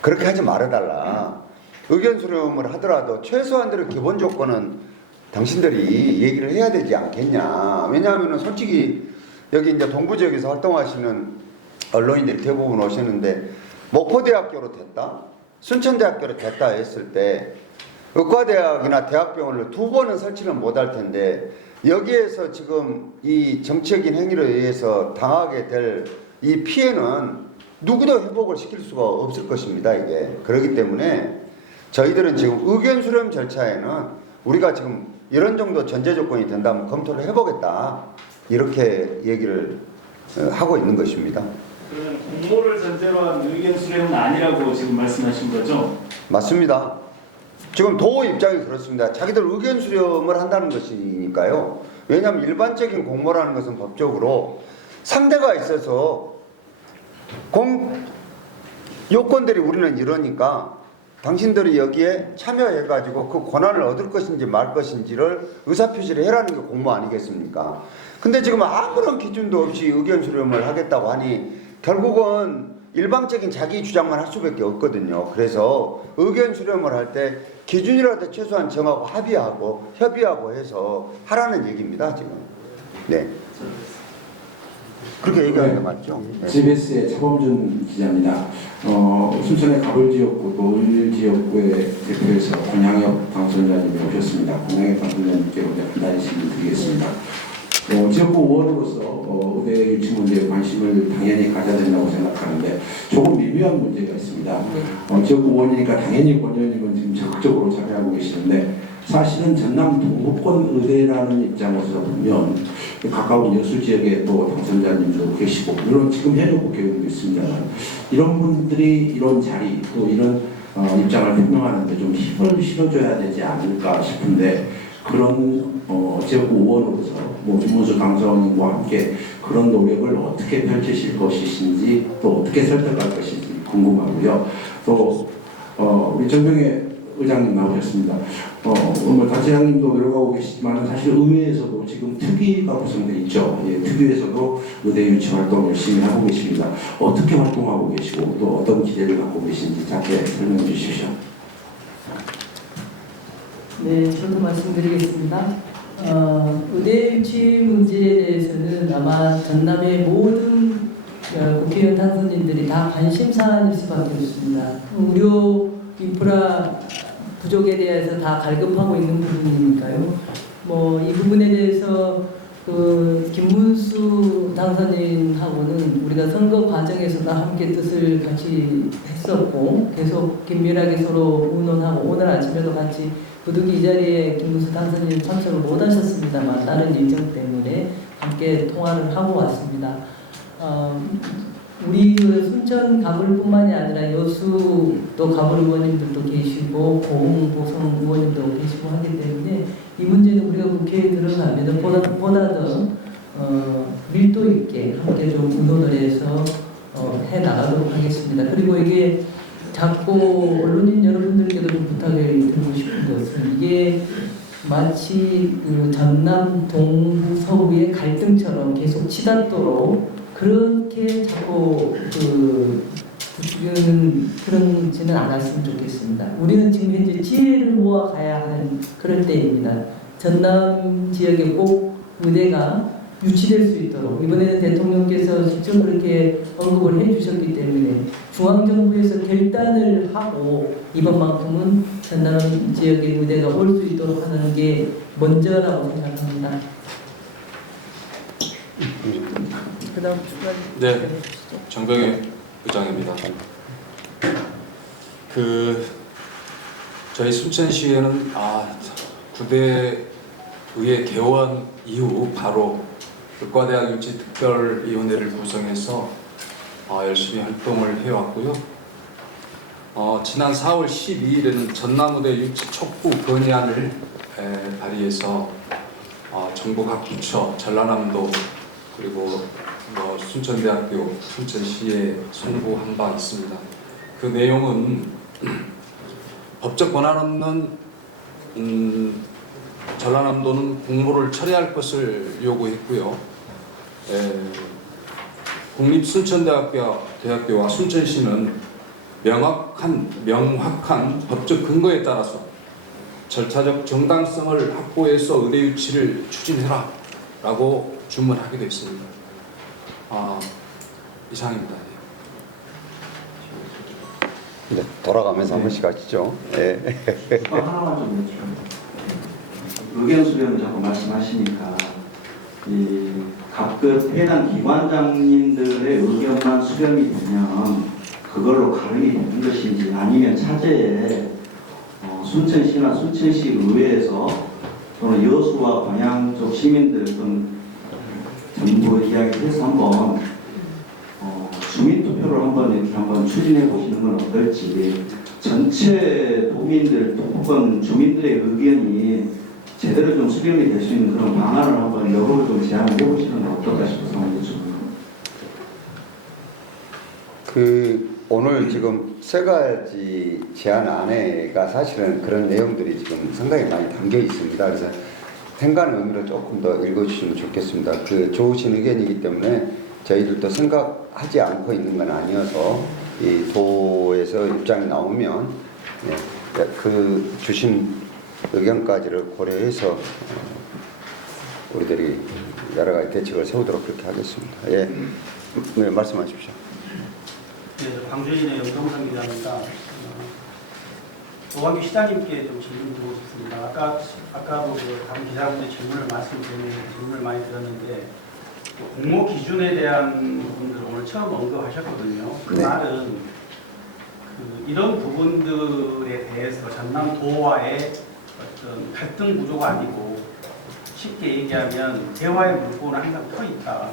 그렇게 하지 말아달라. 의견 수렴을 하더라도 최소한대로 기본 조건은 당신들이 얘기를 해야 되지 않겠냐. 왜냐하면 솔직히 여기 이제 동부 지역에서 활동하시는 언론인들이 대부분 오셨는데 목포대학교로 됐다, 순천대학교로 됐다 했을 때 의과대학이나 대학병원을 2번은 설치는 못할 텐데 여기에서 지금 이 정치적인 행위로 의해서 당하게 될 이 피해는 누구도 회복을 시킬 수가 없을 것입니다. 이게 그렇기 때문에 저희들은 지금 의견 수렴 절차에는 우리가 지금 이런 정도 전제 조건이 된다면 검토를 해보겠다 이렇게 얘기를 하고 있는 것입니다. 그러면 공모를 전제로 한 의견 수렴은 아니라고 지금 말씀하신 거죠? 맞습니다. 지금 도 입장이 그렇습니다. 자기들 의견 수렴을 한다는 것이니까요. 왜냐하면 일반적인 공모라는 것은 법적으로 상대가 있어서 요건들이 우리는 이러니까 당신들이 여기에 참여해가지고 그 권한을 얻을 것인지 말 것인지를 의사표시를 해라는 게 공모 아니겠습니까? 근데 지금 아무런 기준도 없이 의견 수렴을 하겠다고 하니 결국은 일방적인 자기 주장만 할 수밖에 없거든요. 그래서 의견 수렴을 할 때 기준이라도 최소한 정하고 합의하고 협의하고 해서 하라는 얘기입니다. 지금. 네. 그렇게 얘기하는 게 맞죠? 네. CBS의 차범준 기자입니다. 순천의 가불지역구 또 을지역구의 대표에서 권양혁 당선자님이 오셨습니다. 권양혁 당선자님께 간단히 질문드리겠습니다. 지역구 의원으로서 의대 유치 문제에 관심을 당연히 가져야 된다고 생각하는데 조금 미묘한 문제가 있습니다. 지역구 의원이니까 당연히 권 의원님은 지금 적극적으로 참여하고 계시는데 사실은 전남 동부권 의대라는 입장에서 보면 가까운 여수 지역에 또 당선자님도 계시고 물론 지금 현역 국회의원도 있습니다만 이런 분들이 이런 자리 또 이런 입장을 표명하는데 좀 힘을 실어줘야 되지 않을까 싶은데 그런 지역구 의원으로서 김문수 당선인과 함께 그런 노력을 어떻게 펼치실 것이신지 또 어떻게 설득할 것인지 궁금하고요. 또 우리 전병의 의장님 나오셨습니다. 오늘 단체장님도 노력하고 계시지만 사실 의회에서도 지금 특위가 구성되어 있죠. 예, 특위에서도 의대 유치 활동 열심히 하고 계십니다. 어떻게 활동하고 계시고 또 어떤 기대를 갖고 계신지 짧게 설명해 주십시오. 네, 저도 말씀드리겠습니다. 의대 유치 문제에 대해서는 아마 전남의 모든 국회의원 당선인들이 다 관심사안일 수밖에 없습니다. 의료 인프라 부족에 대해서 다 갈급하고 있는 부분이니까요. 이 부분에 대해서 김문수 당선인하고는 우리가 선거 과정에서도 함께 뜻을 같이 했었고 계속 긴밀하게 서로 의논하고 오늘 아침에도 같이 부득이 이 자리에 김문수 당선인 참석을 못 하셨습니다만 다른 일정 때문에 함께 통화를 하고 왔습니다. 우리 순천 가불뿐만이 아니라 여수 또 가불 의원님들도 계시고 고흥 고성 의원님도 계시고 하기 때문에 이 문제는 우리가 국회에 들어가면 보다 더 밀도 있게 함께 좀 의논을 해서 해 나가도록 하겠습니다. 그리고 이게 자꾸 언론인 여러분들께도 좀 부탁을 드리고 싶은 것은 이게 마치 그 전남 동부 서부의 갈등처럼 계속 치닫도록 그렇게 자꾸 그런지는 않았으면 좋겠습니다. 우리는 지금 현재 지혜를 모아가야 하는 그럴 때입니다. 전남 지역에 꼭 의대가 유치될 수 있도록 이번에는 대통령께서 직접 그렇게 언급을 해주셨기 때문에 중앙정부에서 결단을 하고 이번만큼은 전남 지역의 의대가 올 수 있도록 하는 게 먼저라고 생각합니다. 그다음 추가 네, 정병혜 의장입니다. 저희 순천시에는 구대의회 개원 이후 바로 의과대학 유치 특별위원회를 구성해서 열심히 활동을 해왔고요. 지난 4월 12일에는 전남의대 유치 촉구 건의안을 발의해서 정부 각 부처, 전라남도 그리고 순천대학교, 순천시에 송부한 바 있습니다. 그 내용은 법적 권한 없는 전라남도는 공모를 철회할 것을 요구했고요. 국립순천대학교와 순천시는 명확한 법적 근거에 따라서 절차적 정당성을 확보해서 의대 유치를 추진해라 라고 주문하기도 했습니다. 이상입니다. 네, 돌아가면서 한 번씩 하시죠. 네. 하나만 좀 의견 수렴을 자꾸 말씀하시니까 이 각급 해당 기관장님들의 의견만 수렴이 되면 그걸로 가름이 되는 것인지 아니면 차제에 순천시나 순천시 의회에서 또는 여수와 광양 쪽 시민들 또는 정부 이야기해서 한번 주민투표를 한번 추진해 보시는 건 어떨지, 전체 도민들 혹은 주민들의 의견이 제대로 좀 수렴이 될 수 있는 그런 방안을 한번 여러 좀 제안을 해보시는 건 어떨까 싶어서 오늘 지금 세 가지 제안 안에가 사실은 그런 내용들이 지금 상당히 많이 담겨 있습니다. 그래서 생각 의미로 조금 더 읽어주시면 좋겠습니다. 좋으신 의견이기 때문에 저희들도 생각하지 않고 있는 건 아니어서 이 도에서 입장이 나오면 주신 의견까지를 고려해서 우리들이 여러 가지 대책을 세우도록 그렇게 하겠습니다. 네, 말씀하십시오. 네, 광주인의 영동상 기자입니다. 노광규 시장님께 좀 질문 드리고 싶습니다. 아까도 다른 기자분들 질문을 많이 들었는데 공모 기준에 대한 부분들을 오늘 처음 언급하셨거든요. 그 말은 이런 부분들에 대해서 전남도와의 어떤 갈등 구조가 아니고 쉽게 얘기하면 대화의 물꼬는 항상 터 있다.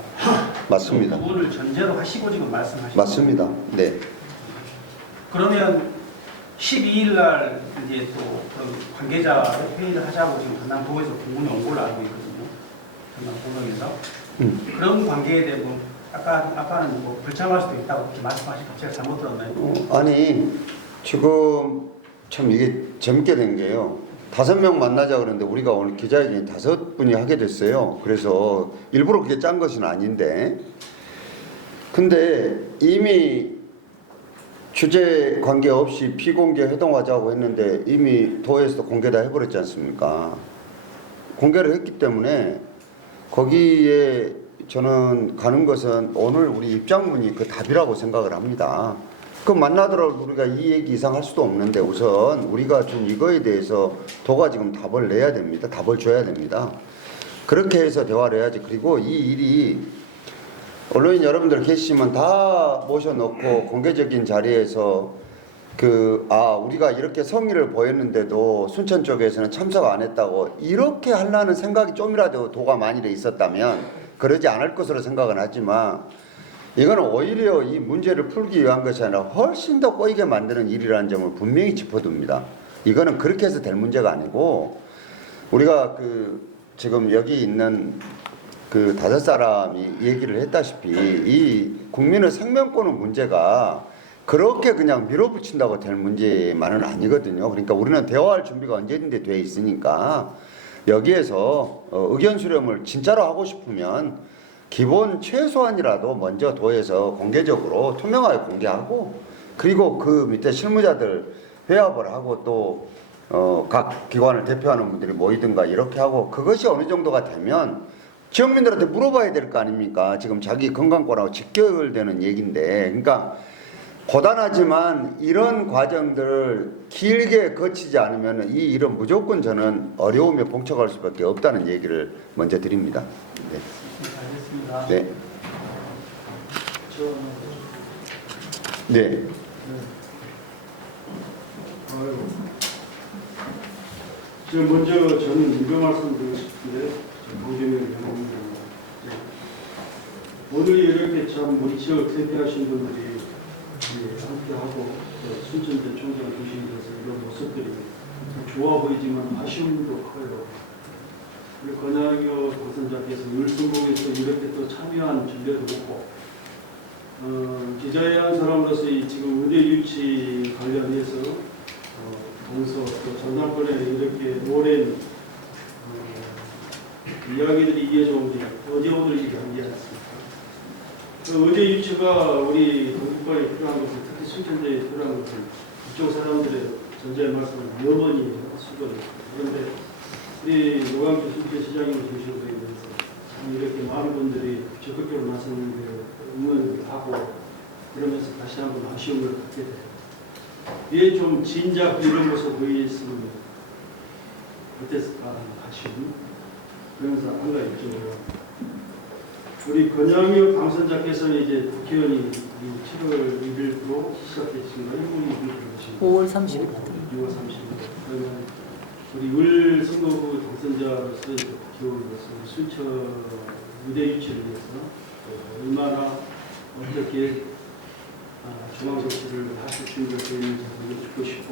맞습니다. 그 부분을 전제로 하시고 지금 말씀하시는 맞습니다. 네. 그러면 12일 날 이제 또 관계자 회의를 하자고 지금 전남도에서 공문이 온 걸로 알고 있거든요. 전남도에서 그런 관계에 대한 아까는 뭐 불참할 수도 있다고 그렇게 말씀하시고 제가 잘못 들었나요? 아니 지금 참 이게 재밌게 된 게요. 5명 만나자 그러는데 우리가 오늘 기자회견이 5분이 하게 됐어요. 그래서 일부러 그게 짠 것은 아닌데, 근데 이미 주제 관계없이 비공개 회동하자고 했는데 이미 도에서도 공개 다 해버렸지 않습니까? 공개를 했기 때문에 거기에 저는 가는 것은 오늘 우리 입장문이 그 답이라고 생각을 합니다. 그 만나더라도 우리가 이 얘기 이상 할 수도 없는데 우선 우리가 준 이거에 대해서 도가 지금 답을 내야 됩니다. 답을 줘야 됩니다. 그렇게 해서 대화를 해야지. 그리고 이 일이 언론인 여러분들 계시면 다 모셔놓고 공개적인 자리에서 우리가 이렇게 성의를 보였는데도 순천 쪽에서는 참석 안 했다고 이렇게 하려는 생각이 좀이라도 도가 만일에 있었다면 그러지 않을 것으로 생각은 하지만 이거는 오히려 이 문제를 풀기 위한 것이 아니라 훨씬 더 꼬이게 만드는 일이라는 점을 분명히 짚어둡니다. 이거는 그렇게 해서 될 문제가 아니고 우리가 지금 여기 있는 5사람이 얘기를 했다시피 이 국민의 생명권의 문제가 그렇게 그냥 밀어붙인다고 될 문제만은 아니거든요. 그러니까 우리는 대화할 준비가 언제든지 돼 있으니까 여기에서 의견 수렴을 진짜로 하고 싶으면 기본 최소한이라도 먼저 도에서 공개적으로 투명하게 공개하고, 그리고 그 밑에 실무자들 회합을 하고 또 각 기관을 대표하는 분들이 모이든가 이렇게 하고, 그것이 어느 정도가 되면 지역민들한테 물어봐야 될 거 아닙니까? 지금 자기 건강권하고 직결되는 얘기인데, 그러니까 고단하지만 이런 과정들을 길게 거치지 않으면 이 일은 무조건 저는 어려움에 봉착할 수밖에 없다는 얘기를 먼저 드립니다. 네. 알겠습니다. 네. 네. 지금 먼저 저는 이거 말씀드리고 싶은데, 강경현 변호사입니다. 오늘 이렇게 참 우리 지역 대표하신 분들이 함께하고 순천대 총장 중심에서 이런 모습들이 좋아 보이지만 아쉬움도 커요. 우리 권양교 당선자께서 울승국에서 이렇게 또 참여한 전례도 없고, 기자회 한 사람으로서 지금 의대 유치 관련해서 동서 또 전남권에 이렇게 오랜 이야기들이 이어져 온 게 어제 오늘 얘기하지 않습니까? 의대 유치가 우리 동북권에 필요한 것은, 특히 순천대에 필요한 것은 이쪽 사람들의 전자의 말씀을 염원이 수고했습니다. 그런데 우리 노광주 순천시장님을 중심으로 해서 참 이렇게 많은 분들이 적극적으로 나섰는데 응원을 하고, 그러면서 다시 한번 아쉬움을 갖게 돼요. 이게 좀 진작 이런 모습 보였으면 어땠을까 하는 아쉬움. 그러면서 한 가지 있죠. 우리 권양혁 당선자께서는 이제 국회의원이 7월 1일부로 시작됐습니다. 5월 30일. 6월 30일. 그러면 우리 을 선거구 당선자로서 국회의원으로서 순천 의대 유치를 위해서 얼마나 어떻게 중앙정치를 하실 준비가 되어 있는지 듣고 싶고,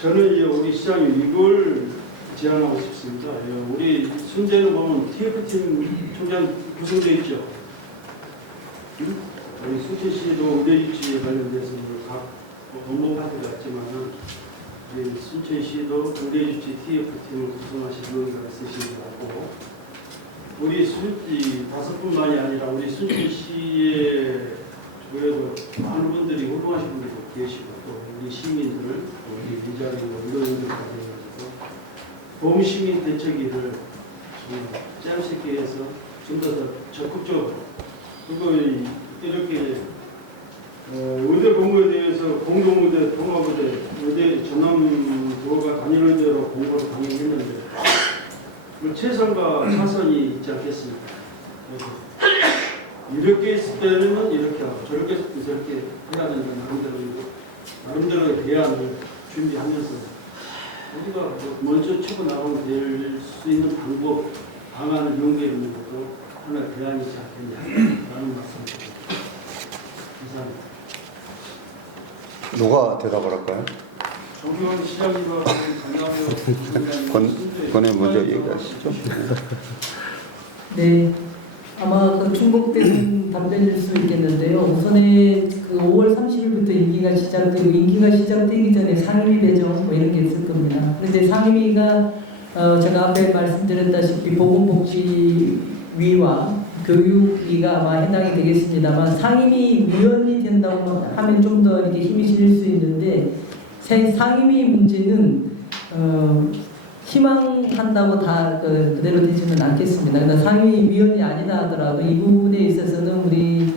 저는 이제 우리 시장님 이걸 제안하고 싶습니다. 우리 순재는 보면 TF팀 총장 구성되어 있죠. 우리 순천시도 의대 유치에 관련돼서 각 업무 파트가 있지만은 우리 순천시도 의대 유치 TF팀을 구성하실 의사가 있으신 것 같고, 우리 순지 5분만이 아니라 우리 순천시의 그래도 많은 분들이 훌륭하신 분들도 계시고, 또 우리 시민들, 우리 기자들과 이런 분들까지 해가지고 도시민 대책위를 좀 짧게 해서 좀 더 적극적으로, 그리고 이렇게 의대 공부에 대해서 공동의대, 통합의대, 의대 전남도가 단일의대로 공부를 강행했는데 최선과 차선이 있지 않겠습니까? 이렇게 했을 때는 이렇게 하고 저렇게 했을 때 저렇게 해야 된다, 나름대로의 대안을 준비하면서 우리가 먼저 치고 나가면 될 수 있는 방법, 방안을 연구해보는 것도 하나의 대안이지 않겠냐라는 말씀입니다. 감사합니다. 누가 대답을 할까요? 정규원 시장님과 권해 먼저 얘기하시죠. 네. 아마 그 중복된 답변일 수 있겠는데요. 우선에 그 5월 30일부터 임기가 시작되고, 임기가 시작되기 전에 상임위 배정 뭐 이런 게 있을 겁니다. 그런데 상임위가 제가 앞에 말씀드렸다시피 보건복지위와 교육위가 아마 해당이 되겠습니다만, 상임위 위원이 된다고 하면 좀 더 이렇게 힘이 실릴 수 있는데, 상임위 문제는 희망한다고 다 그대로 되지는 않겠습니다. 그러나 상임위원이 아니다 하더라도 이 부분에 있어서는 우리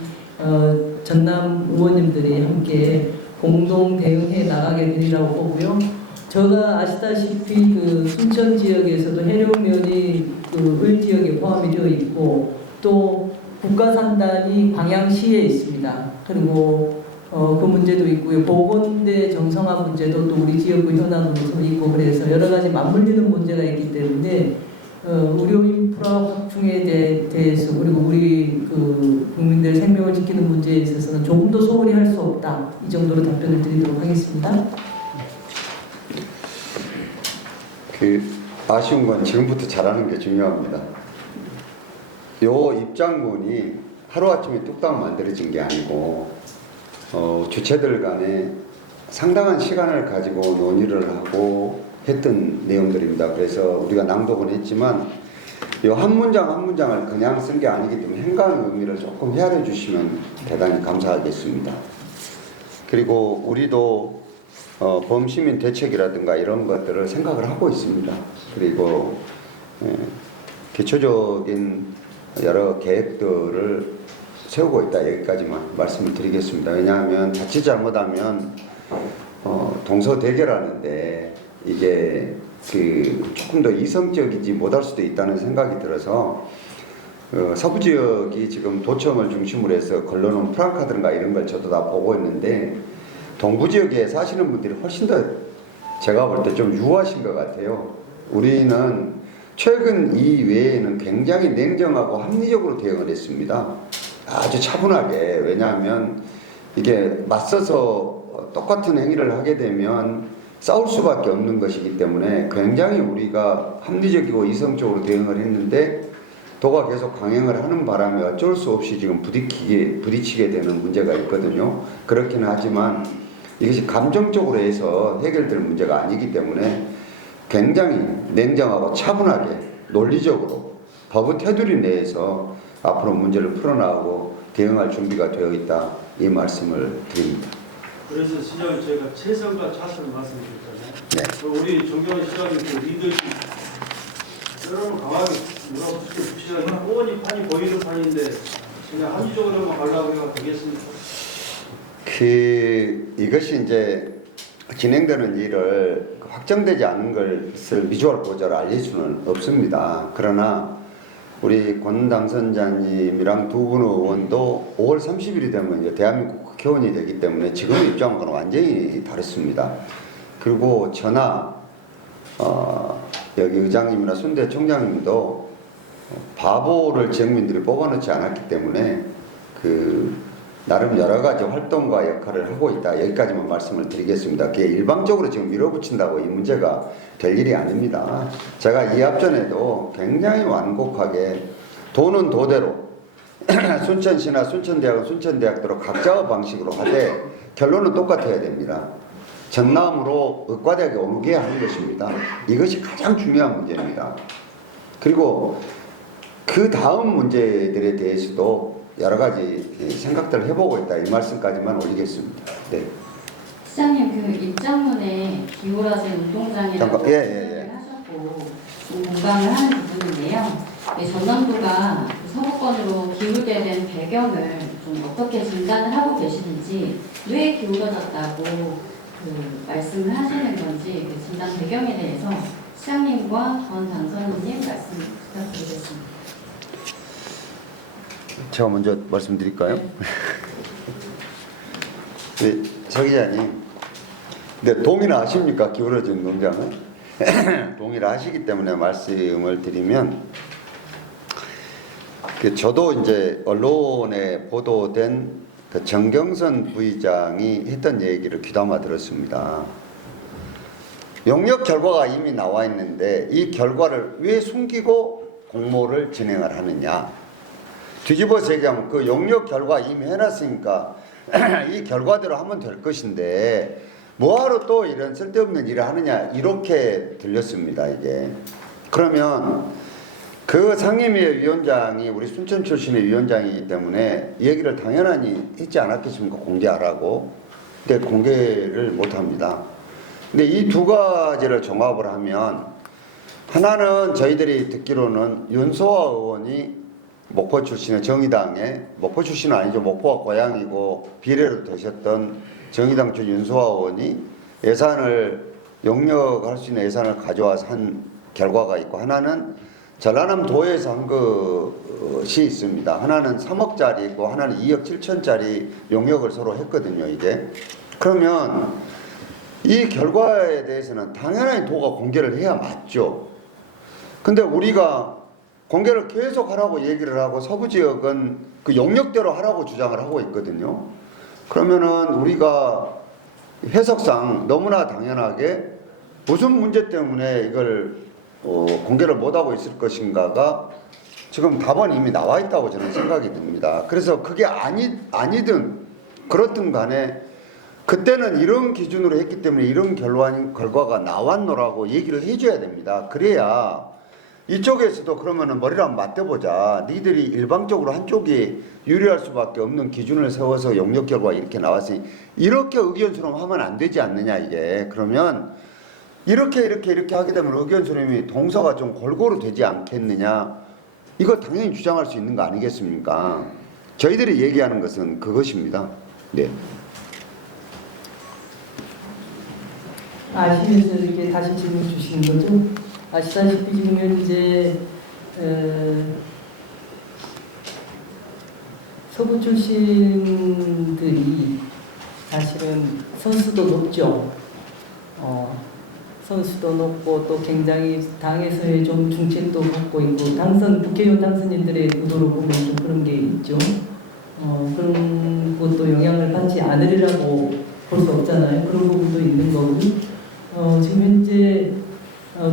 전남 의원님들이 함께 공동 대응해 나가게 되리라고 보고요. 제가 아시다시피 그 순천 지역에서도 해룡면이 을 지역에 포함이 되어 있고, 또 국가산단이 광양시에 있습니다. 그리고 그 문제도 있고요. 보건대 정성화 문제도 또 우리 지역구 현안으로 있고, 그래서 여러 가지 맞물리는 문제가 있기 때문에 의료 인프라 확충에 대해서, 그리고 우리 그 국민들 생명을 지키는 문제에 있어서는 조금 더 소홀히 할 수 없다. 이 정도로 답변을 드리도록 하겠습니다. 그 아쉬운 건 지금부터 잘하는 게 중요합니다. 요 입장문이 하루아침에 뚝딱 만들어진 게 아니고 주체들 간에 상당한 시간을 가지고 논의를 하고 했던 내용들입니다. 그래서 우리가 낭독은 했지만 이 한 문장 한 문장을 그냥 쓴 게 아니기 때문에 행간 의미를 조금 헤아려 주시면 대단히 감사하겠습니다. 그리고 우리도 범시민 대책이라든가 이런 것들을 생각을 하고 있습니다. 그리고 기초적인 여러 계획들을 세우고 있다. 여기까지만 말씀을 드리겠습니다. 왜냐하면 자칫 잘못하면 동서대결하는데 이게 조금 더 이성적이지 못할 수도 있다는 생각이 들어서 서부 지역이 지금 도청을 중심으로 해서 걸러놓은 프랑카드인가 이런 걸 저도 다 보고 있는데 동부 지역에 사시는 분들이 훨씬 더 제가 볼 때 좀 유하신 것 같아요. 우리는 최근 이 외에는 굉장히 냉정하고 합리적으로 대응을 했습니다. 아주 차분하게. 왜냐하면 이게 맞서서 똑같은 행위를 하게 되면 싸울 수밖에 없는 것이기 때문에 굉장히 우리가 합리적이고 이성적으로 대응을 했는데 도가 계속 강행을 하는 바람에 어쩔 수 없이 지금 부딪히게 되는 문제가 있거든요. 그렇기는 하지만 이것이 감정적으로 해서 해결될 문제가 아니기 때문에 굉장히 냉정하고 차분하게 논리적으로 법의 테두리 내에서 앞으로 문제를 풀어나가고 대응할 준비가 되어 있다. 이 말씀을 드립니다. 그래서 시장님 저희가 최선과 차선을 말씀드렸잖아요. 네. 우리 존경하는 시장님 그 리더십 여러분 강하게 물어보시고 시장님 꼬니 판이 보이는 판인데 그냥 합리적으로만 가려고 해가 되겠습니까? 이것이 이제 진행되는 일을 확정되지 않은 것을 미주알 보좌로 알릴 수는 없습니다. 그러나 우리 권 당선자님이랑 두 분 의원도 5월 30일이 되면 이제 대한민국 국회의원이 되기 때문에 지금 입장과는 완전히 다릅니다. 그리고 저나 여기 의장님이나 손대 총장님도 바보를 지역민들이 뽑아놓지 않았기 때문에 나름 여러 가지 활동과 역할을 하고 있다. 여기까지만 말씀을 드리겠습니다. 그게 일방적으로 지금 밀어붙인다고 이 문제가 될 일이 아닙니다. 제가 이 앞전에도 굉장히 완곡하게 도는 도대로 순천시나 순천대학은 순천대학대로 각자의 방식으로 하되 결론은 똑같아야 됩니다. 전남으로 의과대학에 오게 하는 것입니다. 이것이 가장 중요한 문제입니다. 그리고 그 다음 문제들에 대해서도 여러 가지 생각들을 해보고 있다. 이 말씀까지만 올리겠습니다. 네. 시장님 그 입장문에 기울어진 운동장이라고 하셨고 공감을 하는 부분인데요. 전남도가 서구권으로 기울게 된 배경을 좀 어떻게 진단을 하고 계시는지 왜 기울어졌다고 말씀을 하시는 건지 그 진단 배경에 대해서 시장님과 권 당선인님 말씀 부탁드리겠습니다. 제가 먼저 말씀드릴까요? 네, 서 기자님, 네, 동의를 하십니까? 기울어진 농장은? 동의를 하시기 때문에 말씀을 드리면, 저도 이제 언론에 보도된 그 정경선 부의장이 했던 얘기를 귀담아 들었습니다. 용역 결과가 이미 나와 있는데 이 결과를 왜 숨기고 공모를 진행을 하느냐? 뒤집어서 얘기하면 그 용역 결과 이미 해놨으니까 이 결과대로 하면 될 것인데 뭐하러 또 이런 쓸데없는 일을 하느냐 이렇게 들렸습니다. 이게 그러면 그 상임위의 위원장이 우리 순천 출신의 위원장이기 때문에 이 얘기를 당연히 했지 않았겠습니까? 공개하라고. 근데 공개를 못합니다. 근데 이 두 가지를 종합을 하면 하나는 저희들이 듣기로는 윤소아 의원이 목포 출신의 정의당의 목포 출신은 아니죠. 목포가 고향이고 비례로 되셨던 정의당 쪽 윤소아 의원이 예산을 용역할 수 있는 예산을 가져와서 한 결과가 있고 하나는 전라남 도에서 한 것이 있습니다. 하나는 3억짜리고 하나는 2억 7천짜리 용역을 서로 했거든요. 이게 그러면 이 결과에 대해서는 당연히 도가 공개를 해야 맞죠. 근데 우리가 공개를 계속 하라고 얘기를 하고 서부 지역은 그 용역대로 하라고 주장을 하고 있거든요. 그러면은 우리가 해석상 너무나 당연하게 무슨 문제 때문에 이걸 공개를 못하고 있을 것인가가 지금 답은 이미 나와 있다고 저는 생각이 듭니다. 그래서 그게 아니든 그렇든 간에 그때는 이런 기준으로 했기 때문에 이런 결과가 나왔노라고 얘기를 해줘야 됩니다. 그래야 이쪽에서도 그러면은 머리를 한번 맞대보자. 니들이 일방적으로 한쪽이 유리할 수밖에 없는 기준을 세워서 용역 결과가 이렇게 나왔으니 이렇게 의견 수렴하면 안 되지 않느냐 이게. 그러면 이렇게 하게 되면 의견 수렴이 동서가 좀 골고루 되지 않겠느냐. 이거 당연히 주장할 수 있는 거 아니겠습니까? 저희들이 얘기하는 것은 그것입니다. 네. 아시면서 이렇게 다시 질문 주시는 거죠? 아시다시피 지금 현재 서부 출신들이 사실은 선수도 높죠. 선수도 높고 또 굉장히 당에서의 좀 중책도 갖고 있고 국회의원 당선인들의 구도로 보면 좀 그런 게 있죠. 그런 것도 영향을 받지 않으리라고 볼 수 없잖아요. 그런 부분도 있는 거고. 지금 현재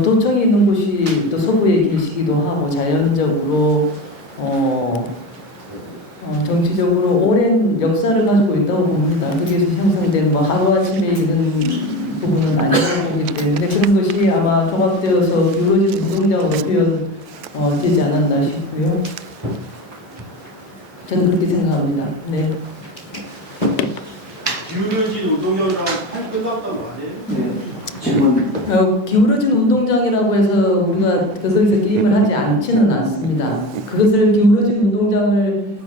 도청에 있는 곳이 또 서부에 계시기도 하고 자연적으로 정치적으로 오랜 역사를 가지고 있다고 봅니다. 거기에서 형성된 뭐 하루아침에 이런 부분은 아니라고 보기 때문에 그런 것이 아마 종합되어서 이루어진 운동장으로 표현되지 않았나 싶고요. 저는 그렇게 생각합니다. 네. 기울어진 운동장이라고 할 끝났단 말이에요? 네. 질문. 기울어진 운동장이라고 해서 우리가 거기서 게임을 하지 않지는 않습니다. 그것을 기울어진 운동장을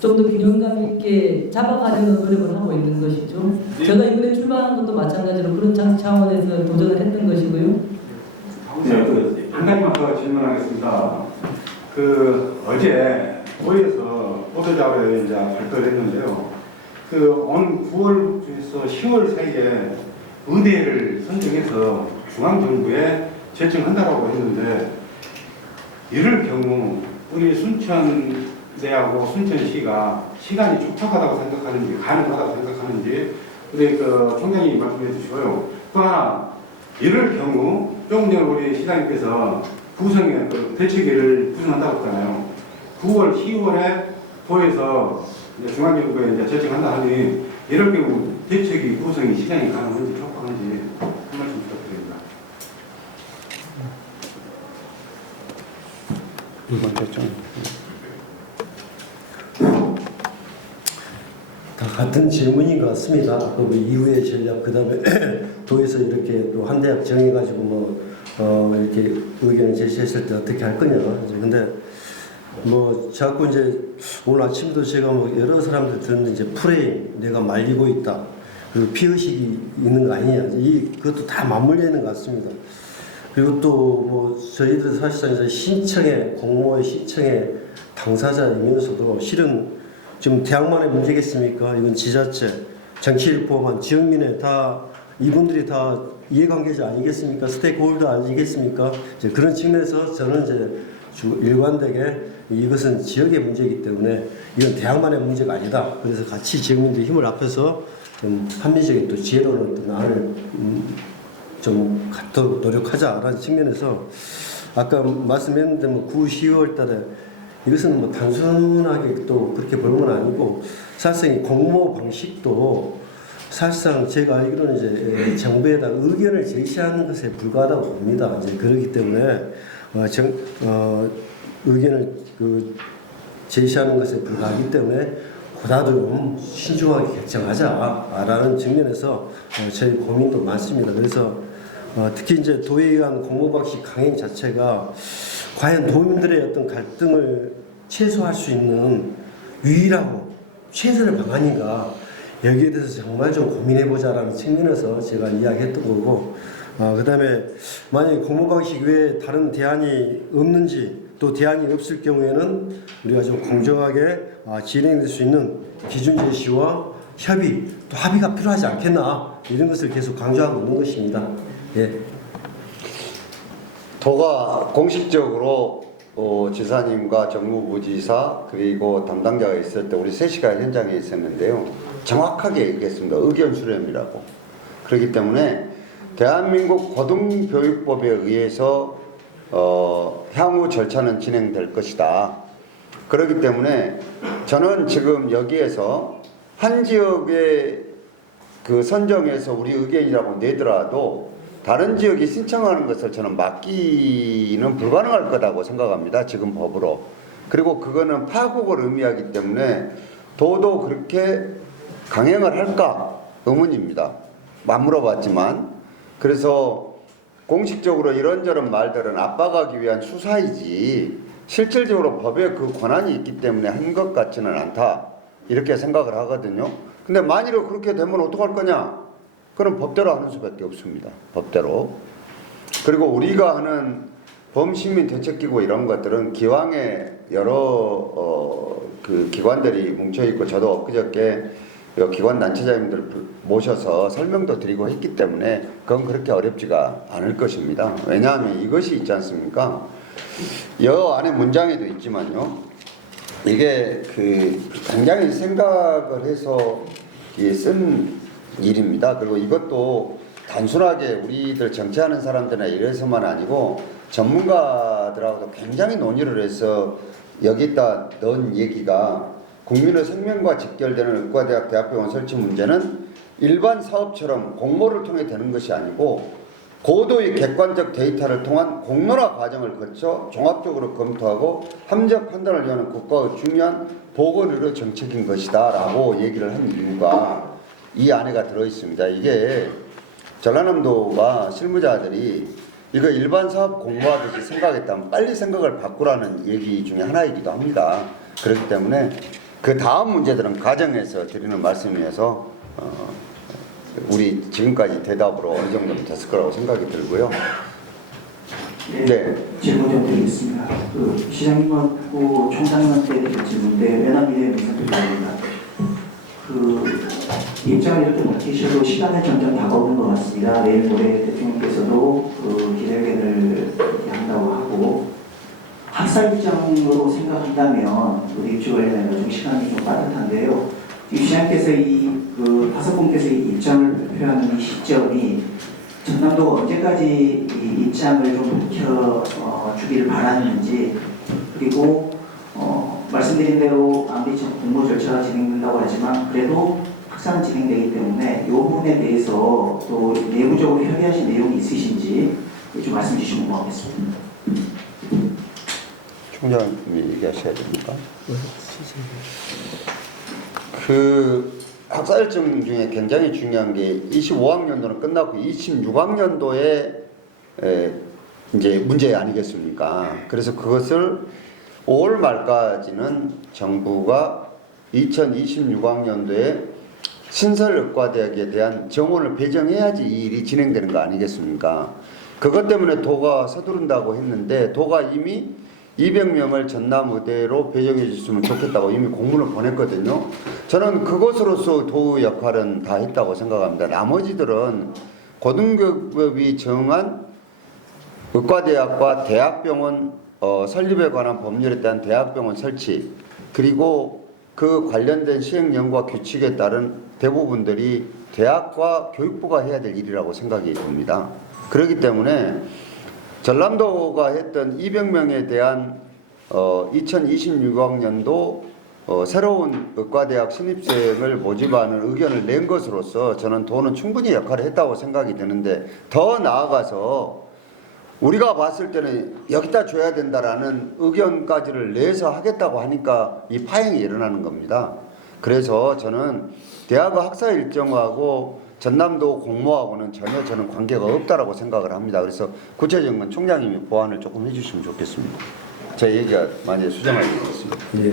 좀 더 균형감 있게 잡아가려는 노력을 하고 있는 것이죠. 제가 이번에 출마한 것도 마찬가지로 그런 차원에서 도전을 했던 것이고요. 네, 한 가지만 더 질문하겠습니다. 어제 도에서 보도자료에 이제 발표를 했는데요. 온 9월에서 10월 사이에 의대를 선정해서 중앙정부에 제청한다고 했는데 이럴 경우 우리 순천대하고 순천시가 시간이 촉박하다고 생각하는지 가능하다고 생각하는지 우리 총장님이 말씀해 주시고요. 또 하나 이럴 경우 조금 전에 우리 시장님께서 구성의 대책위를 구성한다고 했잖아요. 9월, 10월에 도에서 중앙정부에 이제 제청한다 하니 이럴 경우 대책위 구성이 시간이 가능한지 촉박한지 한 말씀 부탁드립니다. 다 같은 질문인 것 같습니다. 그 이후의 전략, 그 다음에 도에서 이렇게 또 한 대학 정해가지고 이렇게 의견을 제시했을 때 어떻게 할 거냐. 근데 자꾸 이제 오늘 아침도 제가 여러 사람들 듣는 이제 프레임, 내가 말리고 있다. 그리고 피의식이 있는 거 아니냐. 그것도 다 맞물려 있는 것 같습니다. 그리고 또 저희들 사실상 이제 신청의, 공모의 신청의 당사자이면서도 실은 지금 대학만의 문제겠습니까? 이건 지자체, 정치를 포함한 지역민의 이분들이 다 이해관계자 아니겠습니까? 스테이크홀더 아니겠습니까? 이제 그런 측면에서 저는 이제 일관되게 이것은 지역의 문제이기 때문에 이건 대학만의 문제가 아니다. 그래서 같이 지역민들의 힘을 합해서 좀 합리적인 또 지혜로운 어떤 안을 좀 갖도록 노력하자라는 측면에서 아까 말씀했는데 9, 10월 달에 이것은 단순하게 또 그렇게 볼 건 아니고 사실상 이 공모 방식도 사실상 제가 알기로는 이제 정부에다 의견을 제시하는 것에 불과하다고 봅니다. 이제 그렇기 때문에 의견을 제시하는 것에 불과하기 때문에 보다 좀 신중하게 결정하자라는 측면에서 저희 고민도 많습니다. 그래서 특히 이제 도에 의한 공모 방식 강행 자체가 과연 도민들의 어떤 갈등을 최소화할 수 있는 유일하고 최선의 방안인가 여기에 대해서 정말 좀 고민해보자라는 측면에서 제가 이야기했던 거고 그 다음에 만약에 공모 방식 외에 다른 대안이 없는지 또 대안이 없을 경우에는 우리가 좀 공정하게 진행될 수 있는 기준 제시와 협의 또 합의가 필요하지 않겠나 이런 것을 계속 강조하고 있는 것입니다. 예. 도가 공식적으로 지사님과 정무부지사 그리고 담당자가 있을 때 우리 3시간 현장에 있었는데요. 정확하게 얘기했습니다. 의견 수렴이라고. 그렇기 때문에 대한민국 고등교육법에 의해서 향후 절차는 진행될 것이다. 그렇기 때문에 저는 지금 여기에서 한 지역의 그 선정해서 우리 의견이라고 내더라도 다른 지역이 신청하는 것을 저는 막기는 불가능할 거라고 생각합니다. 지금 법으로. 그리고 그거는 파국을 의미하기 때문에 도도 그렇게 강행을 할까 의문입니다. 맞물어봤지만. 그래서 공식적으로 이런저런 말들은 압박하기 위한 수사이지 실질적으로 법에 그 권한이 있기 때문에 한 것 같지는 않다. 이렇게 생각을 하거든요. 근데 만일에 그렇게 되면 어떡할 거냐? 그럼 법대로 하는 수밖에 없습니다. 법대로. 그리고 우리가 하는 범시민 대책기구 이런 것들은 기왕에 여러 그 기관들이 뭉쳐있고 저도 엊그저께 기관 단체장님들 모셔서 설명도 드리고 했기 때문에 그건 그렇게 어렵지가 않을 것입니다. 왜냐하면 이것이 있지 않습니까? 여 안에 문장에도 있지만요. 이게 그 굉장히 생각을 해서 쓴 일입니다. 그리고 이것도 단순하게 우리들 정치하는 사람들이나 이래서만 아니고 전문가들하고도 굉장히 논의를 해서 여기다 넣은 얘기가 국민의 생명과 직결되는 의과대학 대학병원 설치 문제는 일반 사업처럼 공모를 통해 되는 것이 아니고 고도의 객관적 데이터를 통한 공론화 과정을 거쳐 종합적으로 검토하고 합리적 판단을 위한 국가의 중요한 보건의료 정책인 것이다 라고 얘기를 한 이유가 이 안에가 들어있습니다. 이게 전라남도가 실무자들이 이거 일반 사업 공모하듯이 생각했다면 빨리 생각을 바꾸라는 얘기 중에 하나이기도 합니다. 그렇기 때문에 그 다음 문제들은 가정에서 드리는 말씀이어서 우리 지금까지 대답으로 어느 정도 됐을 거라고 생각이 들고요. 네. 질문 좀 드리겠습니다. 그 시장님하고 총장님한테 드릴 질문인데 외남미래 문서드립니다. 그 입장을 이렇게 밝히셔도 시간은 점점 다가오는 것 같습니다. 내일 모레 대통령께서도 그 기자회견을 한다고 하고 학사 일정으로 생각한다면 우리 입주 관련해서 좀 시간이 좀 빠듯한데요. 시장께서 그 5분께서 이 입장을 발표하는 이 시점이 전남도가 언제까지 이 입장을 좀 밝혀주기를 바라는지, 그리고 말씀드린 대로 아무리 공모 절차가 진행된다고 하지만 그래도 학사는 진행되기 때문에 이 부분에 대해서 또 내부적으로 협의하신 내용이 있으신지 좀 말씀 주시면 고맙겠습니다. 총장님이 얘기하셔야 됩니까? 그 학사 일정 중에 굉장히 중요한 게 25학년도는 끝났고 26학년도에 이제 문제 아니겠습니까? 그래서 그것을 5월 말까지는 정부가 2026학년도에 신설의과대학에 대한 정원을 배정해야지 이 일이 진행되는 거 아니겠습니까? 그것 때문에 도가 서두른다고 했는데 도가 이미 200명을 전남의대로 배정해 주셨으면 좋겠다고 이미 공문을 보냈거든요. 저는 그것으로서 도의 역할은 다 했다고 생각합니다. 나머지들은 고등교육법이 정한 의과대학과 대학병원 설립에 관한 법률에 따른 대학병원 설치, 그리고 그 관련된 시행령과 규칙에 따른 대부분들이 대학과 교육부가 해야 될 일이라고 생각이 듭니다. 그렇기 때문에 전남도가 했던 200명에 대한 2026학년도 새로운 의과대학 신입생을 모집하는 의견을 낸 것으로서 저는 도는 충분히 역할을 했다고 생각이 드는데, 더 나아가서 우리가 봤을 때는 여기다 줘야 된다라는 의견까지를 내서 하겠다고 하니까 이 파행이 일어나는 겁니다. 그래서 저는 대학의 학사 일정하고 전남도 공모하고는 전혀 저는 관계가 없다라고 생각을 합니다. 그래서 구체적인 건 총장님이 보완을 조금 해주시면 좋겠습니다. 제 얘기가 많이 수정하게 되겠습니다. 예.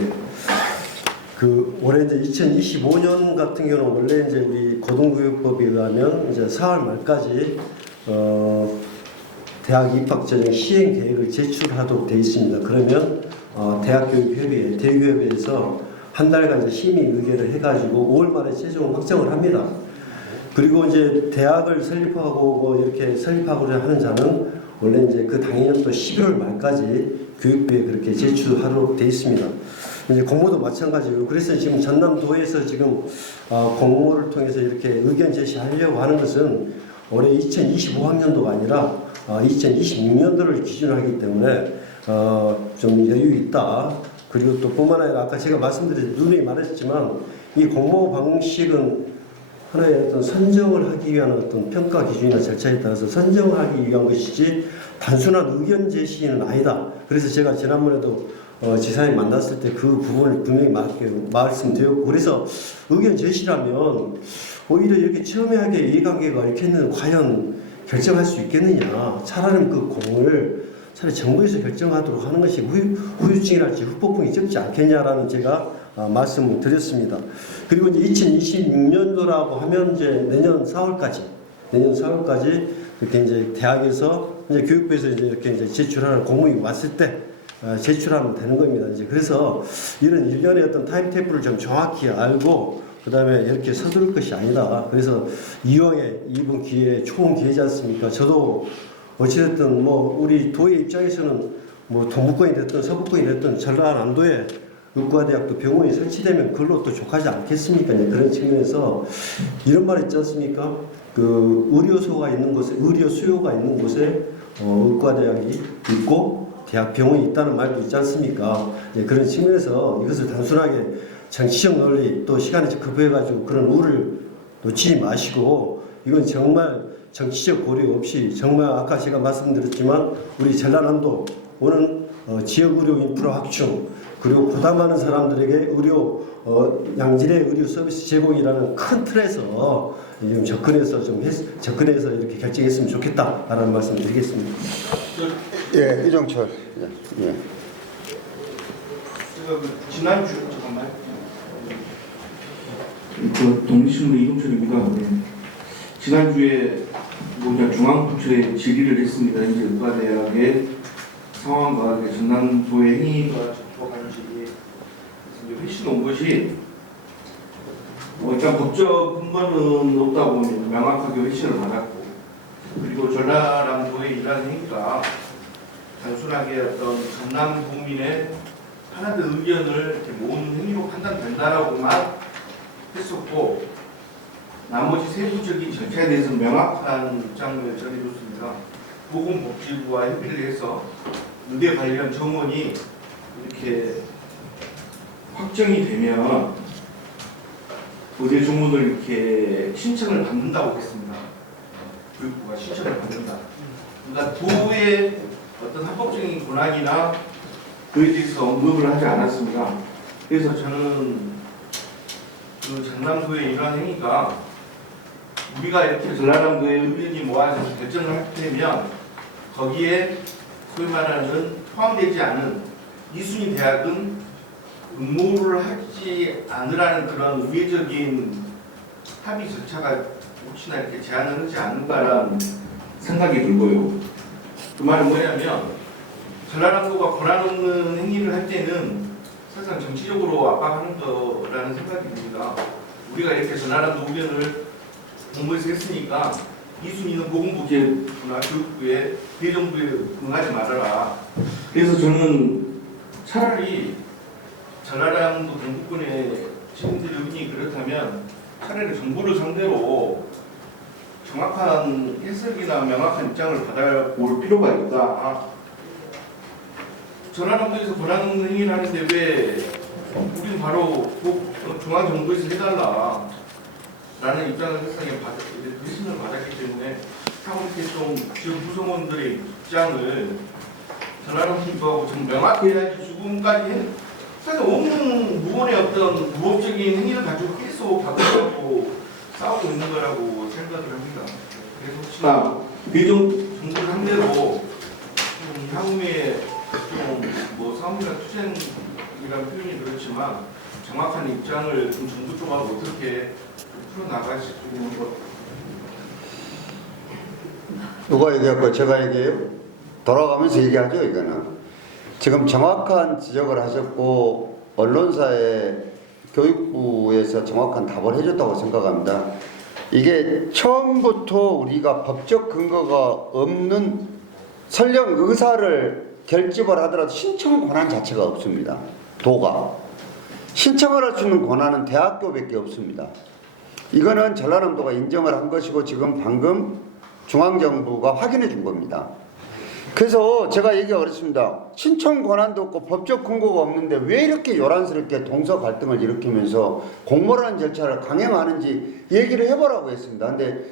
그 올해 이제 2025년 같은 경우는 원래 이제 우리 고등교육법에 의하면 이제 4월 말까지 대학 입학 전형 시행 계획을 제출하도록 되어 있습니다. 그러면 대학교육협의회, 대교협에서 한 달간 이제 심의 의결을 해가지고 5월 말에 최종 확정을 합니다. 그리고 이제 대학을 설립하고 뭐 이렇게 설립하고자 하는 자는 원래 이제 그 당해년도 11월 말까지 교육부에 그렇게 제출하도록 되어 있습니다. 이제 공모도 마찬가지고, 그래서 지금 전남도에서 지금 공모를 통해서 이렇게 의견 제시하려고 하는 것은 올해 2025학년도가 아니라 2026년도를 기준으로 하기 때문에 좀 여유 있다. 그리고 또 뿐만 아니라 아까 제가 말씀드린 누누이 말했지만 이 공모 방식은 하나의 어떤 선정을 하기 위한 어떤 평가 기준이나 절차에 따라서 선정하기 위한 것이지 단순한 의견 제시는 아니다. 그래서 제가 지난번에도 지사님 만났을 때 그 부분을 분명히 말씀드렸고, 그래서 의견 제시라면 오히려 이렇게 첨예하게 이해관계가 이렇게 있는 과연 결정할 수 있겠느냐. 차라리 그 공을 차라리 정부에서 결정하도록 하는 것이 후유증이랄지 후폭풍이 적지 않겠냐라는 제가 말씀을 드렸습니다. 그리고 이제 2026년도라고 하면 이제 내년 4월까지 이렇게 이제 대학에서 이제 교육부에서 이제 이렇게 이제 제출하는 공문이 왔을 때 제출하면 되는 겁니다. 이제 그래서 이런 일련의 어떤 타임테이블을 좀 정확히 알고 그다음에 이렇게 서두를 것이 아니다. 그래서 이왕에 이번 기회에 좋은 기회지 않습니까? 저도 어찌됐든 뭐 우리 도의 입장에서는 뭐 동북권이 됐든 서북권이 됐든 전라남도에 의과대학도 병원이 설치되면 그걸로 또 족하지 않겠습니까? 이제 그런 측면에서 이런 말 있지 않습니까? 그 의료 수요가 있는 곳에 의과대학이 있고 대학 병원이 있다는 말도 있지 않습니까? 예, 그런 측면에서 이것을 단순하게 정치적 논리 또 시간이 급해가지고 그런 우를 놓치지 마시고 이건 정말 정치적 고려 없이 정말 아까 제가 말씀드렸지만 우리 전라남도 오는 지역 의료 인프라 확충 그리고 보다 많은 사람들에게 의료 양질의 의료 서비스 제공이라는 큰 틀에서 좀 접근해서 이렇게 결정했으면 좋겠다라는 말씀드리겠습니다. 예, 이종철. 예. 지난주 잠깐만. 독립신문 이동철입니다. 네. 지난주에 중앙부처에 질의를 했습니다. 이제 의과대학의 상황과 전남도의 행위가 적법한지 회신 온 것이 일단 법적 근거는 없다고 명확하게 회신을 받았고, 그리고 전라남도의 이러한 행위가 단순하게 어떤 전남 도민의 하나의 의견을 이렇게 모은 행위로 판단된다라고만 했었고, 나머지 세부적인 절차에 대해서 명확한 입장을 전해줬습니다. 보건복지부와 협의를 해서 의대 관련 정원이 이렇게 확정이 되면 의대 정원을 이렇게 신청을 받는다고 했습니다. 교육부가 신청을 받는다. 그러니까 도의 어떤 합법적인 권한이나 그에 대해서 언급을 하지 않았습니다. 그래서 저는 그 전남도의 이러한 행위가 우리가 이렇게 전라남도의 의견이 모아서 결정을 할 테면 거기에 소위 말하는 포함되지 않은 이순희 대학은 응모를 하지 않으라는 그런 우회적인 합의 절차가 혹시나 이렇게 제한을 하지 않는가라는 생각이 들고요. 그 말은 뭐냐면 전라남도가 권한 없는 행위를 할 때는 사실상 정치적으로 압박하는 거라는 생각이 듭니다. 우리가 이렇게 전라남도 의견을 공부해서 했으니까 이순희는 보건복지부나 교육부에 대정부에 응하지 말아라. 그래서 저는 차라리 전라남도 동북권의 시민들의 의견이 그렇다면 차라리 정부를 상대로 정확한 해석이나 명확한 입장을 받아볼 필요가 있다. 전라남도에서 권한 없는 행위를 하는데 왜 우리는 바로 중앙정부에서 해달라 라는 입장을 세상에 의심을 받았기 때문에 하고 이렇게 좀 지역 구성원들의 입장을 전라남도하고 좀 명확히 해야지 지금까지 사실 없는 무언의 어떤 무법적인 행위를 가지고 계속 바꾸려고 싸우고 있는 거라고 생각을 합니다. 그래서 혹시나 대정부를 상대로 좀 향후에 좀뭐 사무장 투쟁이라는 표현이 그렇지만 정확한 입장을 좀 정부 쪽하고 어떻게 풀어나갈 수 있는 것. 누가 얘기할까요? 제가 얘기해요? 돌아가면서 얘기하죠, 이거는. 지금 정확한 지적을 하셨고 언론사에 교육부에서 정확한 답을 해줬다고 생각합니다. 이게 처음부터 우리가 법적 근거가 없는 설령 의사를 결집을 하더라도 신청 권한 자체가 없습니다. 도가. 신청을 할 수 있는 권한은 대학교밖에 없습니다. 이거는 전라남도가 인정을 한 것이고 지금 방금 중앙정부가 확인해 준 겁니다. 그래서 제가 얘기가 그렇습니다. 신청 권한도 없고 법적 근거가 없는데 왜 이렇게 요란스럽게 동서 갈등을 일으키면서 공모라는 절차를 강행하는지 얘기를 해보라고 했습니다. 근데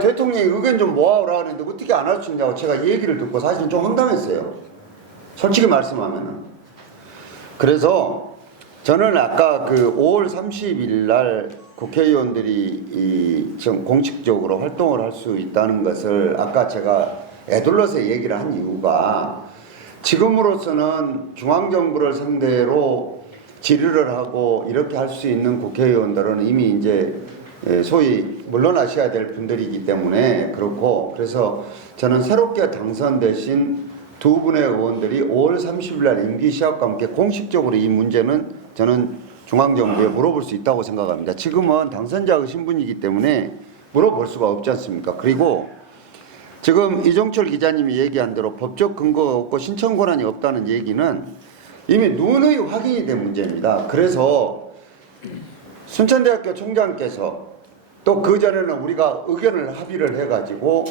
대통령이 의견 좀 모아오라 하는데 어떻게 안 할 수 있냐고 제가 얘기를 듣고 사실은 좀 황당했어요. 솔직히 말씀하면은. 그래서 저는 아까 그 5월 30일 날 국회의원들이 공식적으로 활동을 할 수 있다는 것을 아까 제가 애둘러서 얘기를 한 이유가 지금으로서는 중앙정부를 상대로 질의를 하고 이렇게 할 수 있는 국회의원들은 이미 이제 소위 물러나셔야 될 분들이기 때문에 그렇고, 그래서 저는 새롭게 당선되신 두 분의 의원들이 5월 30일 날 임기 시작과 함께 공식적으로 이 문제는 저는 중앙정부에 물어볼 수 있다고 생각합니다. 지금은 당선자의 신분이기 때문에 물어볼 수가 없지 않습니까? 그리고 지금 이종철 기자님이 얘기한 대로 법적 근거가 없고 신청 권한이 없다는 얘기는 이미 누누이 확인이 된 문제입니다. 그래서 순천대학교 총장께서 또 그전에는 우리가 의견을 합의를 해가지고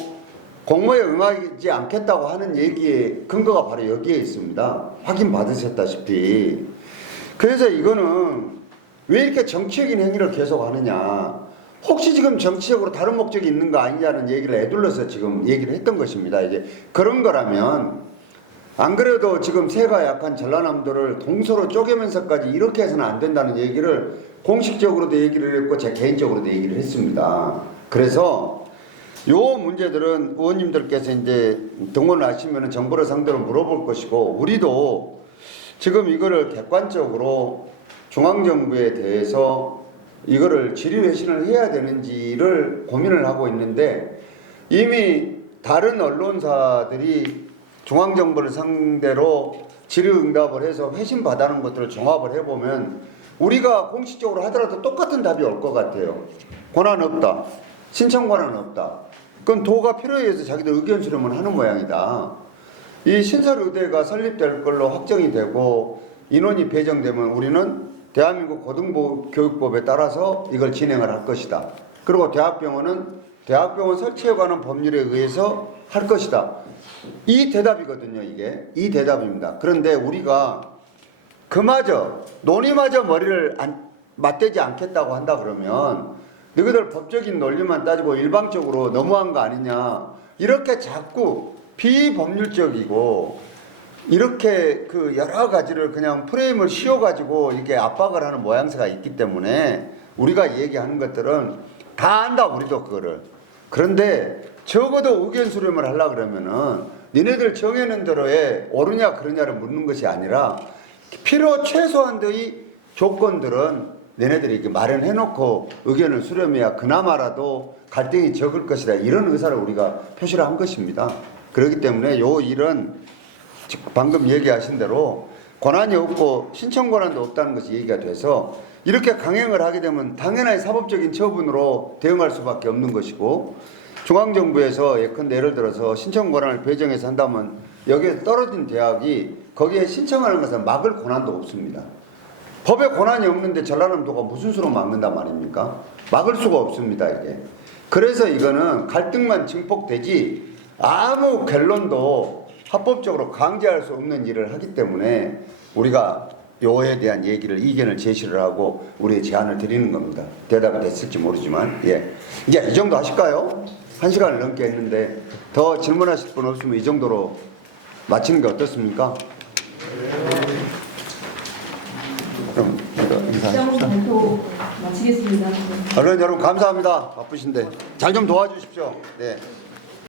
공모에 응하지 않겠다고 하는 얘기의 근거가 바로 여기에 있습니다. 확인 받으셨다시피. 그래서 이거는 왜 이렇게 정치적인 행위를 계속 하느냐, 혹시 지금 정치적으로 다른 목적이 있는 거 아니냐는 얘기를 애둘러서 지금 얘기를 했던 것입니다. 이제 그런 거라면 안 그래도 지금 세가 약한 전라남도를 동서로 쪼개면서까지 이렇게 해서는 안 된다는 얘기를 공식적으로도 얘기를 했고 제 개인적으로도 얘기를 했습니다. 그래서 요 문제들은 의원님들께서 이제 등원하시면 정부를 상대로 물어볼 것이고, 우리도 지금 이거를 객관적으로 중앙정부에 대해서 이거를 질의회신을 해야 되는지를 고민을 하고 있는데, 이미 다른 언론사들이 중앙정부를 상대로 질의응답을 해서 회신 받아는 것들을 종합을 해보면 우리가 공식적으로 하더라도 똑같은 답이 올 것 같아요. 권한 없다, 신청 권한 없다. 그건 도가 필요에 의해서 자기들 의견 수렴을 하는 모양이다. 이 신설의대가 설립될 걸로 확정이 되고 인원이 배정되면 우리는 대한민국 고등교육법에 따라서 이걸 진행을 할 것이다. 그리고 대학병원은 대학병원 설치에 관한 법률에 의해서 할 것이다. 이 대답이거든요. 이 대답입니다. 그런데 우리가 그마저 논의마저 머리를 맞대지 않겠다고 한다 그러면 너희들 법적인 논리만 따지고 일방적으로 너무한 거 아니냐, 이렇게 자꾸 비법률적이고 이렇게 그 여러 가지를 그냥 프레임을 씌워가지고 이렇게 압박을 하는 모양새가 있기 때문에 우리가 얘기하는 것들은 다 안다, 우리도 그거를. 그런데 적어도 의견 수렴을 하려고 그러면은 니네들 정해놓은 대로에 옳으냐 그러냐를 묻는 것이 아니라 필요 최소한의 조건들은 너네들이 이렇게 마련해놓고 의견을 수렴해야 그나마라도 갈등이 적을 것이다, 이런 의사를 우리가 표시를 한 것입니다. 그렇기 때문에 요 일은 방금 얘기하신 대로 권한이 없고 신청 권한도 없다는 것이 얘기가 돼서 이렇게 강행을 하게 되면 당연히 사법적인 처분으로 대응할 수밖에 없는 것이고, 중앙정부에서 예를 들어서 신청 권한을 배정해서 한다면 여기에 떨어진 대학이 거기에 신청하는 것은 막을 권한도 없습니다. 법에 권한이 없는데 전라남도가 무슨 수로 막는단 말입니까? 막을 수가 없습니다, 이게. 그래서 이거는 갈등만 증폭되지 아무 결론도 합법적으로 강제할 수 없는 일을 하기 때문에 우리가 요에 대한 얘기를, 이견을 제시를 하고 우리의 제안을 드리는 겁니다. 대답이 됐을지 모르지만, 예. 이제 이 정도 하실까요? 1시간을 넘게 했는데 더 질문하실 분 없으면 이 정도로 마치는 게 어떻습니까? 그럼 시장 발표 마치겠습니다. 언론 여러분 감사합니다. 바쁘신데 잘 좀 도와주십시오. 네.